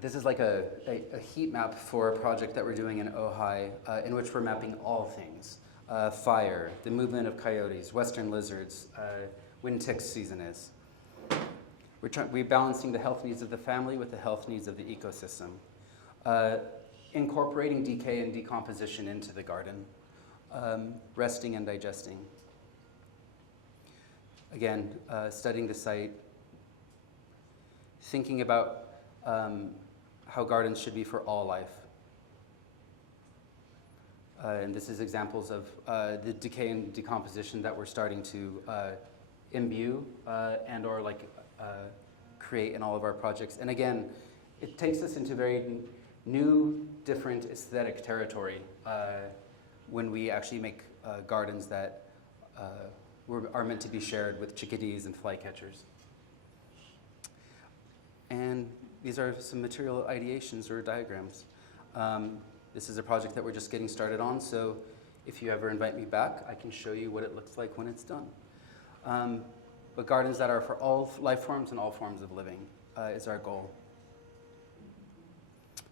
this is like a heat map for a project that we're doing in Ojai, in which we're mapping all things. Fire, the movement of coyotes, western lizards, when tick season is. We're balancing the health needs of the family with the health needs of the ecosystem. Incorporating decay and decomposition into the garden. Resting and digesting. Again, studying the site. Thinking about how gardens should be for all life. And this is examples of the decay and decomposition that we're starting to imbue and or like create in all of our projects. And again, it takes us into very new, different aesthetic territory when we actually make gardens that are meant to be shared with chickadees and flycatchers. And these are some material ideations or diagrams. This is a project that we're just getting started on, so if you ever invite me back, I can show you what it looks like when it's done. But gardens that are for all life forms and all forms of living is our goal.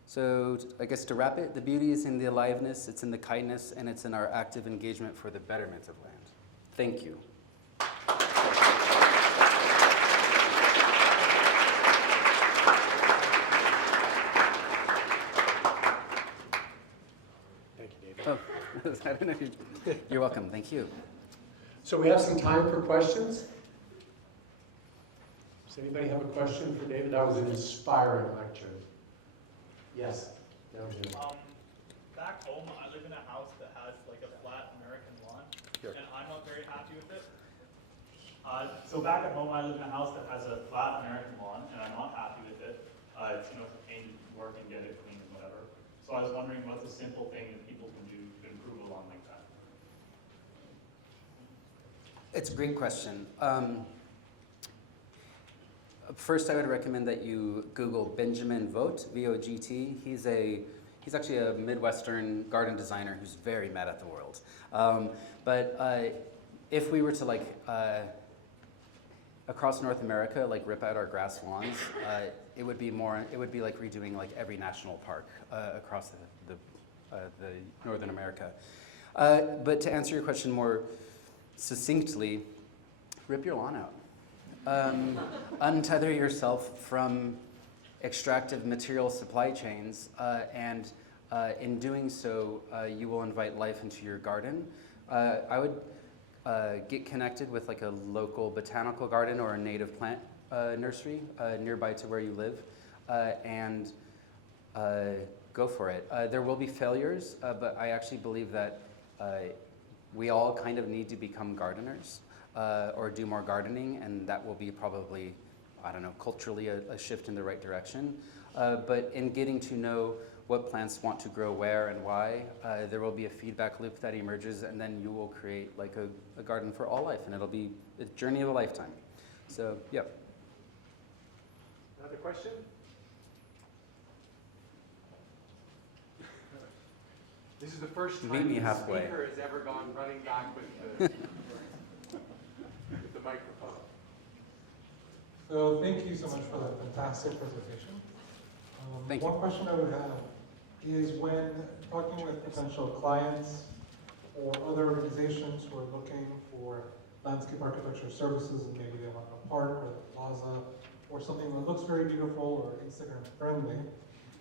So I guess to wrap it, the beauty is in the aliveness, it's in the kindness, and it's in our active engagement for the betterment of land. Thank you. Thank you, David. Oh, I don't know if you're welcome. Thank you. So we have some time for questions. Does anybody have a question for David? That was an inspiring lecture. Yes. Back home, I live in a house that has like a flat American lawn, Sure. and I'm not very happy with it. So back at home, I live in a house that has a flat American lawn, and I'm not happy with it. It's a pain to work and get it clean and whatever. So I was wondering what's a simple thing that people can do to improve a lawn like that. It's a great question. First, I would recommend that you Google Benjamin Vogt, V-O-G-T. He's he's actually a Midwestern garden designer who's very mad at the world. But if we were to like, across North America, like rip out our grass lawns, it would be like redoing like every national park across the Northern America. But to answer your question more succinctly, rip your lawn out. Untether yourself from extractive material supply chains, and in doing so, you will invite life into your garden. I would get connected with like a local botanical garden or a native plant nursery nearby to where you live, and go for it. There will be failures, but I actually believe that we all kind of need to become gardeners or do more gardening, and that will be probably, I don't know, culturally a shift in the right direction. But in getting to know what plants want to grow where and why, there will be a feedback loop that emerges, and then you will create like a garden for all life, and it'll be a journey of a lifetime. So, yeah. Another question? This is the first Meet time me the halfway. speaker has ever gone running back with the microphone. So thank you so much for that fantastic presentation. Thank you. One question I would have is when talking with potential clients or other organizations who are looking for landscape architecture services, and maybe they want a park or a plaza or something that looks very beautiful or Instagram friendly,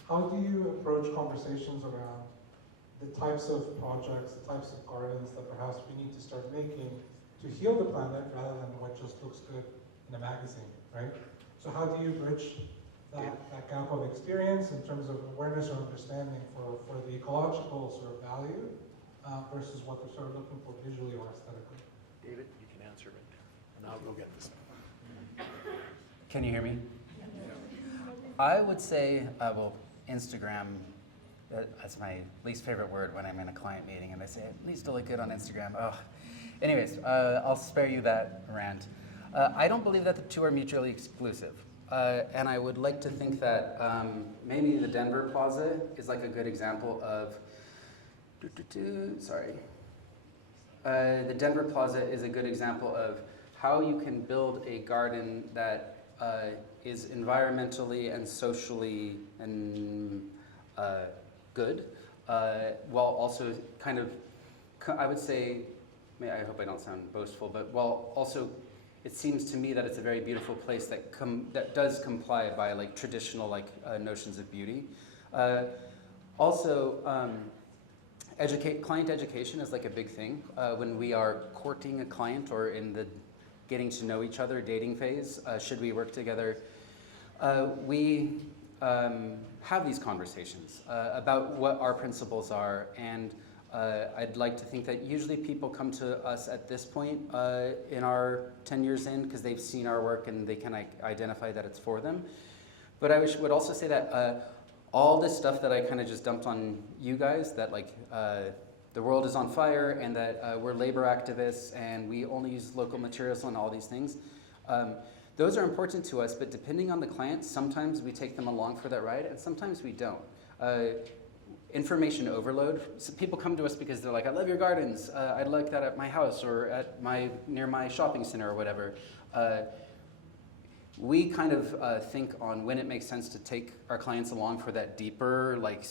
how do you approach conversations around the types of projects, the types of gardens that perhaps we need to start making to heal the planet rather than what just looks good in a magazine, right? So how do you bridge that gap of experience in terms of awareness or understanding for the ecological sort of value versus what they're sort of looking for visually or aesthetically? David, you can answer right there, and I'll go get this. Can you hear me? I would say, well, Instagram, that's my least favorite word when I'm in a client meeting and I say, it needs to look good on Instagram. Oh. Anyways, I'll spare you that rant. I don't believe that the two are mutually exclusive. And I would like to think that maybe the Denver Plaza is like a good example of, the Denver Plaza is a good example of how you can build a garden that is environmentally and socially and good, while also kind of, I would say, I hope I don't sound boastful, but while also it seems to me that it's a very beautiful place that does comply by like traditional like notions of beauty. Also, client education is like a big thing when we are courting a client or in the getting to know each other dating phase. Should we work together? We have these conversations about what our principles are, and I'd like to think that usually people come to us at this point in our 10 years in because they've seen our work and they can identify that it's for them. But I would also say that all this stuff that I kind of just dumped on you guys, that like the world is on fire and that we're labor activists and we only use local materials and all these things, those are important to us, but depending on the client, sometimes we take them along for that ride and sometimes we don't. Information overload. So people come to us because they're like, I love your gardens. I'd like that at my house or at near my shopping center or whatever. We kind of think on when it makes sense to take our clients along for that deeper, like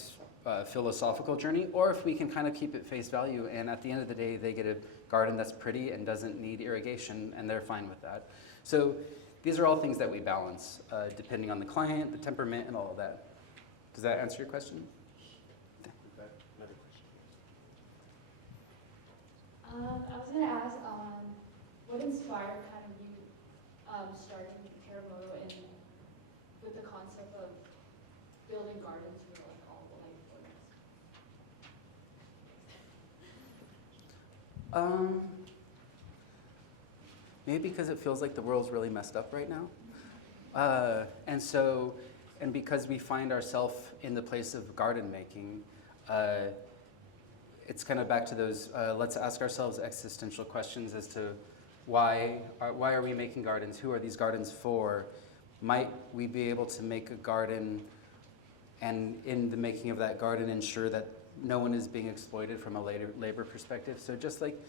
philosophical journey, or if we can kind of keep it face value. And at the end of the day, they get a garden that's pretty and doesn't need irrigation, and they're fine with that. So these are all things that we balance depending on the client, the temperament, and all of that. Does that answer your question? Another question. I was going to ask, what inspired kind of you starting TERREMOTO and with the concept of building gardens for like all the life forms? Maybe because it feels like the world's really messed up right now. And because we find ourselves in the place of garden making, it's kind of back to those, let's ask ourselves existential questions as to why are we making gardens? Who are these gardens for? Might we be able to make a garden and in the making of that garden, ensure that no one is being exploited from a labor perspective. So just like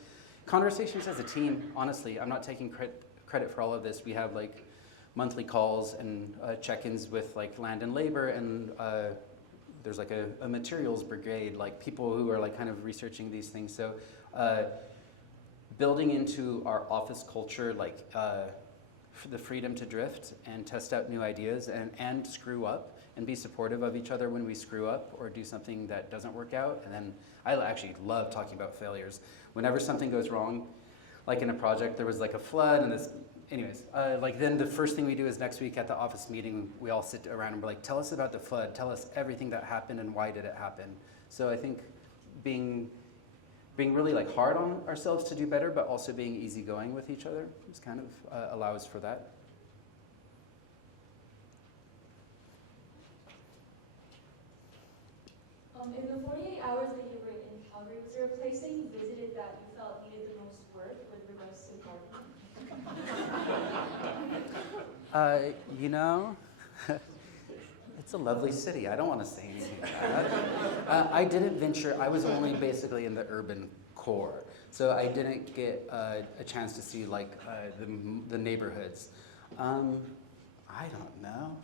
conversations as a team, honestly, I'm not taking credit for all of this. We have like monthly calls and check-ins with like land and labor, and there's like a materials brigade, like people who are like kind of researching these things. So building into our office culture, like the freedom to drift and test out new ideas and screw up and be supportive of each other when we screw up or do something that doesn't work out. And then I actually love talking about failures. Whenever something goes wrong, like in a project, there was like a flood and this, anyways, like then the first thing we do is next week at the office meeting, we all sit around and we're like, tell us about the flood, tell us everything that happened and why did it happen. So I think being really like hard on ourselves to do better, but also being easygoing with each other is kind of allows for that. In the 48 hours that you were in Calgary, was there a place that you visited that you felt needed the most work with regards to gardening? You know, it's a lovely city. I don't want to say anything bad. I didn't venture. I was only basically in the urban core, so I didn't get a chance to see like the neighborhoods. I don't know.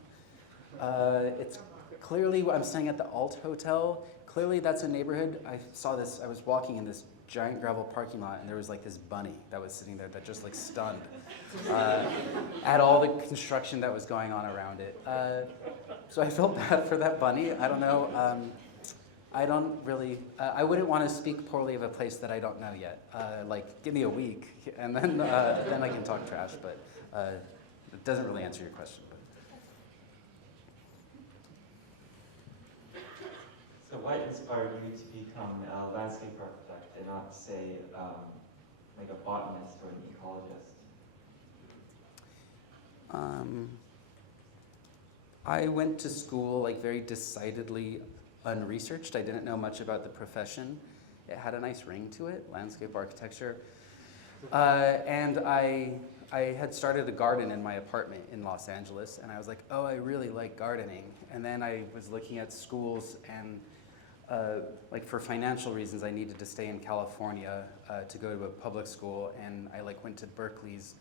It's clearly, I'm staying at the Alt Hotel. Clearly, that's a neighborhood. I saw this. I was walking in this giant gravel parking lot, and there was like this bunny that was sitting there that just like stunned at all the construction that was going on around it. So I felt bad for that bunny. I don't know. I don't really. I wouldn't want to speak poorly of a place that I don't know yet. Like, give me a week, and then I can talk trash. But it doesn't really answer your question. So what inspired you to become a landscape architect and not, say, like a botanist or an ecologist? I went to school like very decidedly unresearched. I didn't know much about the profession. It had a nice ring to it, landscape architecture. And I had started a garden in my apartment in Los Angeles, and I was like, oh, I really like gardening. And then I was looking at schools, and like for financial reasons, I needed to stay in California to go to a public school, and I like went to Berkeley's.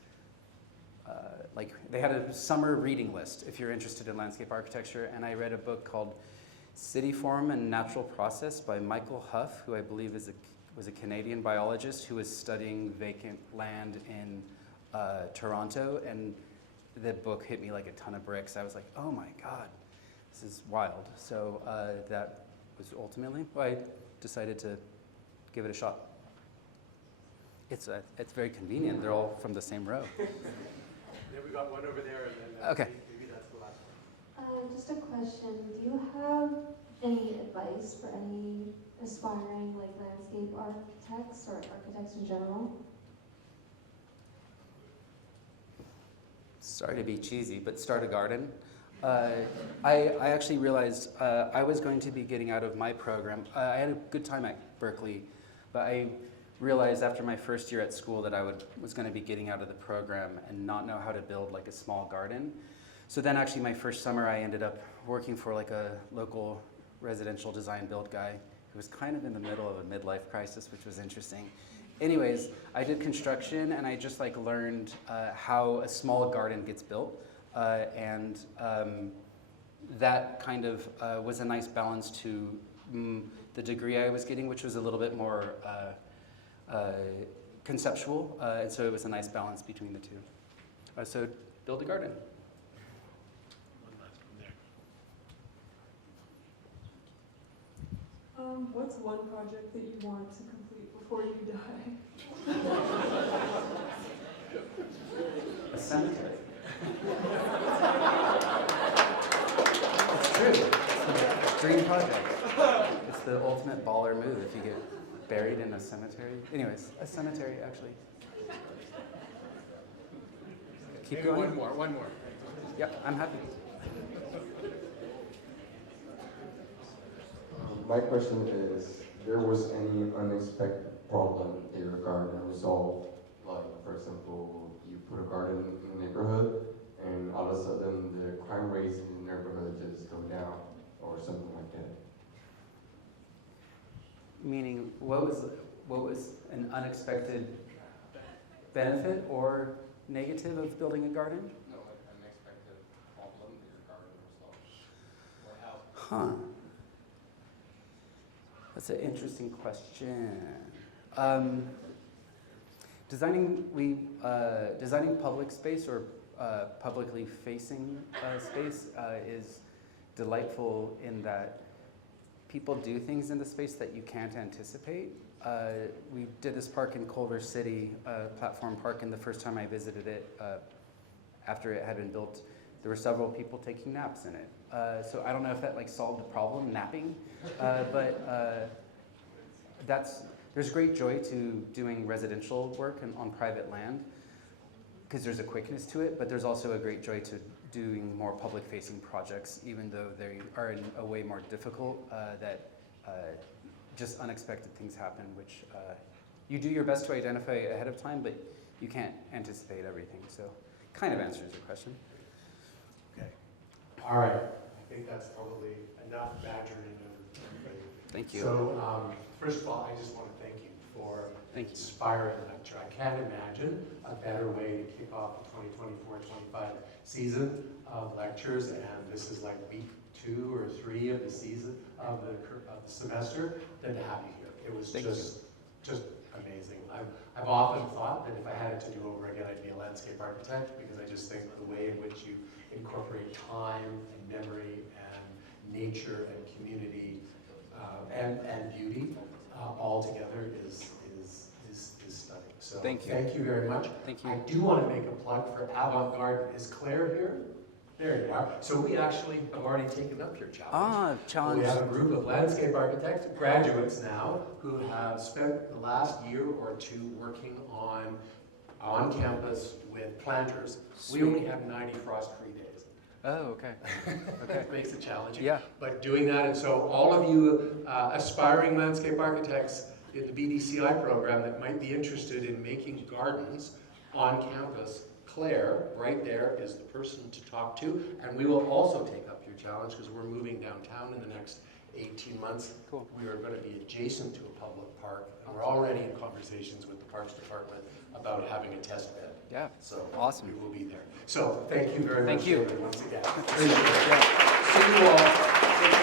Like they had a summer reading list if you're interested in landscape architecture, and I read a book called City Form and Natural Process by Michael Huff, who I believe was a Canadian biologist who was studying vacant land in Toronto, and the book hit me like a ton of bricks. I was like, oh my God, this is wild. So that was ultimately why I decided to give it a shot. It's very convenient. They're all from the same row. Then we got one over there, and then Okay. maybe that's the last one. Just a question. Do you have any advice for any aspiring like landscape architects or architects in general? Sorry to be cheesy, but start a garden. I actually realized I was going to be getting out of my program. I had a good time at Berkeley, but I realized after my first year at school that I was going to be getting out of the program and not know how to build like a small garden. So then actually my first summer I ended up working for like a local residential design build guy who was kind of in the middle of a midlife crisis, which was interesting. Anyways, I did construction, and I just like learned how a small garden gets built, and that kind of was a nice balance to the degree I was getting, which was a little bit more conceptual, and so it was a nice balance between the two. So build a garden. What's one project that you want to complete before you die? A cemetery. It's true. It's a dream project. It's the ultimate baller move if you get buried in a cemetery. Anyways, a cemetery, actually. Keep Maybe going. one more. Yep, I'm happy. My question is, there was any unexpected problem in your garden resolved? Like, for example, you put a garden in a neighborhood, and all of a sudden the crime rates in the neighborhood just go down. or something like that. Meaning, what was an unexpected benefit or negative of building a garden? No, an unexpected problem in your garden or help. Huh. That's an interesting question. Designing public space or publicly facing space is delightful in that people do things in the space that you can't anticipate. We did this park in Culver City, Platform Park, and the first time I visited it, after it had been built, there were several people taking naps in it. So I don't know if that like solved the problem, napping, but there's great joy to doing residential work on private land because there's a quickness to it, but there's also a great joy to doing more public-facing projects, even though they are in a way more difficult, that just unexpected things happen, which you do your best to identify ahead of time, but you can't anticipate everything. So kind of answers your question. Okay. All right. I think that's probably enough badgering of everybody. Thank you. So first of all, I just want to thank you for inspiring lecture. I can't imagine a better way to kick off the 2024-25 season of lectures, and this is like week 2 or 3 of the season of the semester, than to have you here. It was just amazing. I've often thought that if I had it to do over again, I'd be a landscape architect, because I just think the way in which you incorporate time and memory and nature and community and beauty all together is stunning. So thank you very much. Thank you. I do want to make a plug for Avant-Garde. Is Claire here? There you are. So we actually have already taken up your challenge. Challenge. We have a group of landscape architects, graduates now, who have spent the last year or 2 working on campus with planters. Sweet. We only have 90 frost-free days. Oh, okay. Okay. Makes it challenging. Yeah. But doing that, and so all of you aspiring landscape architects in the BDCI program that might be interested in making gardens on campus, Claire, right there, is the person to talk to. And we will also take up your challenge because we're moving downtown in the next 18 months. Cool. We are going to be adjacent to a public park, and we're already in conversations with the Parks Department about having a test bed. Yeah. So awesome. We will be there. So thank you very much. Thank you. Once again. Yeah. See you all.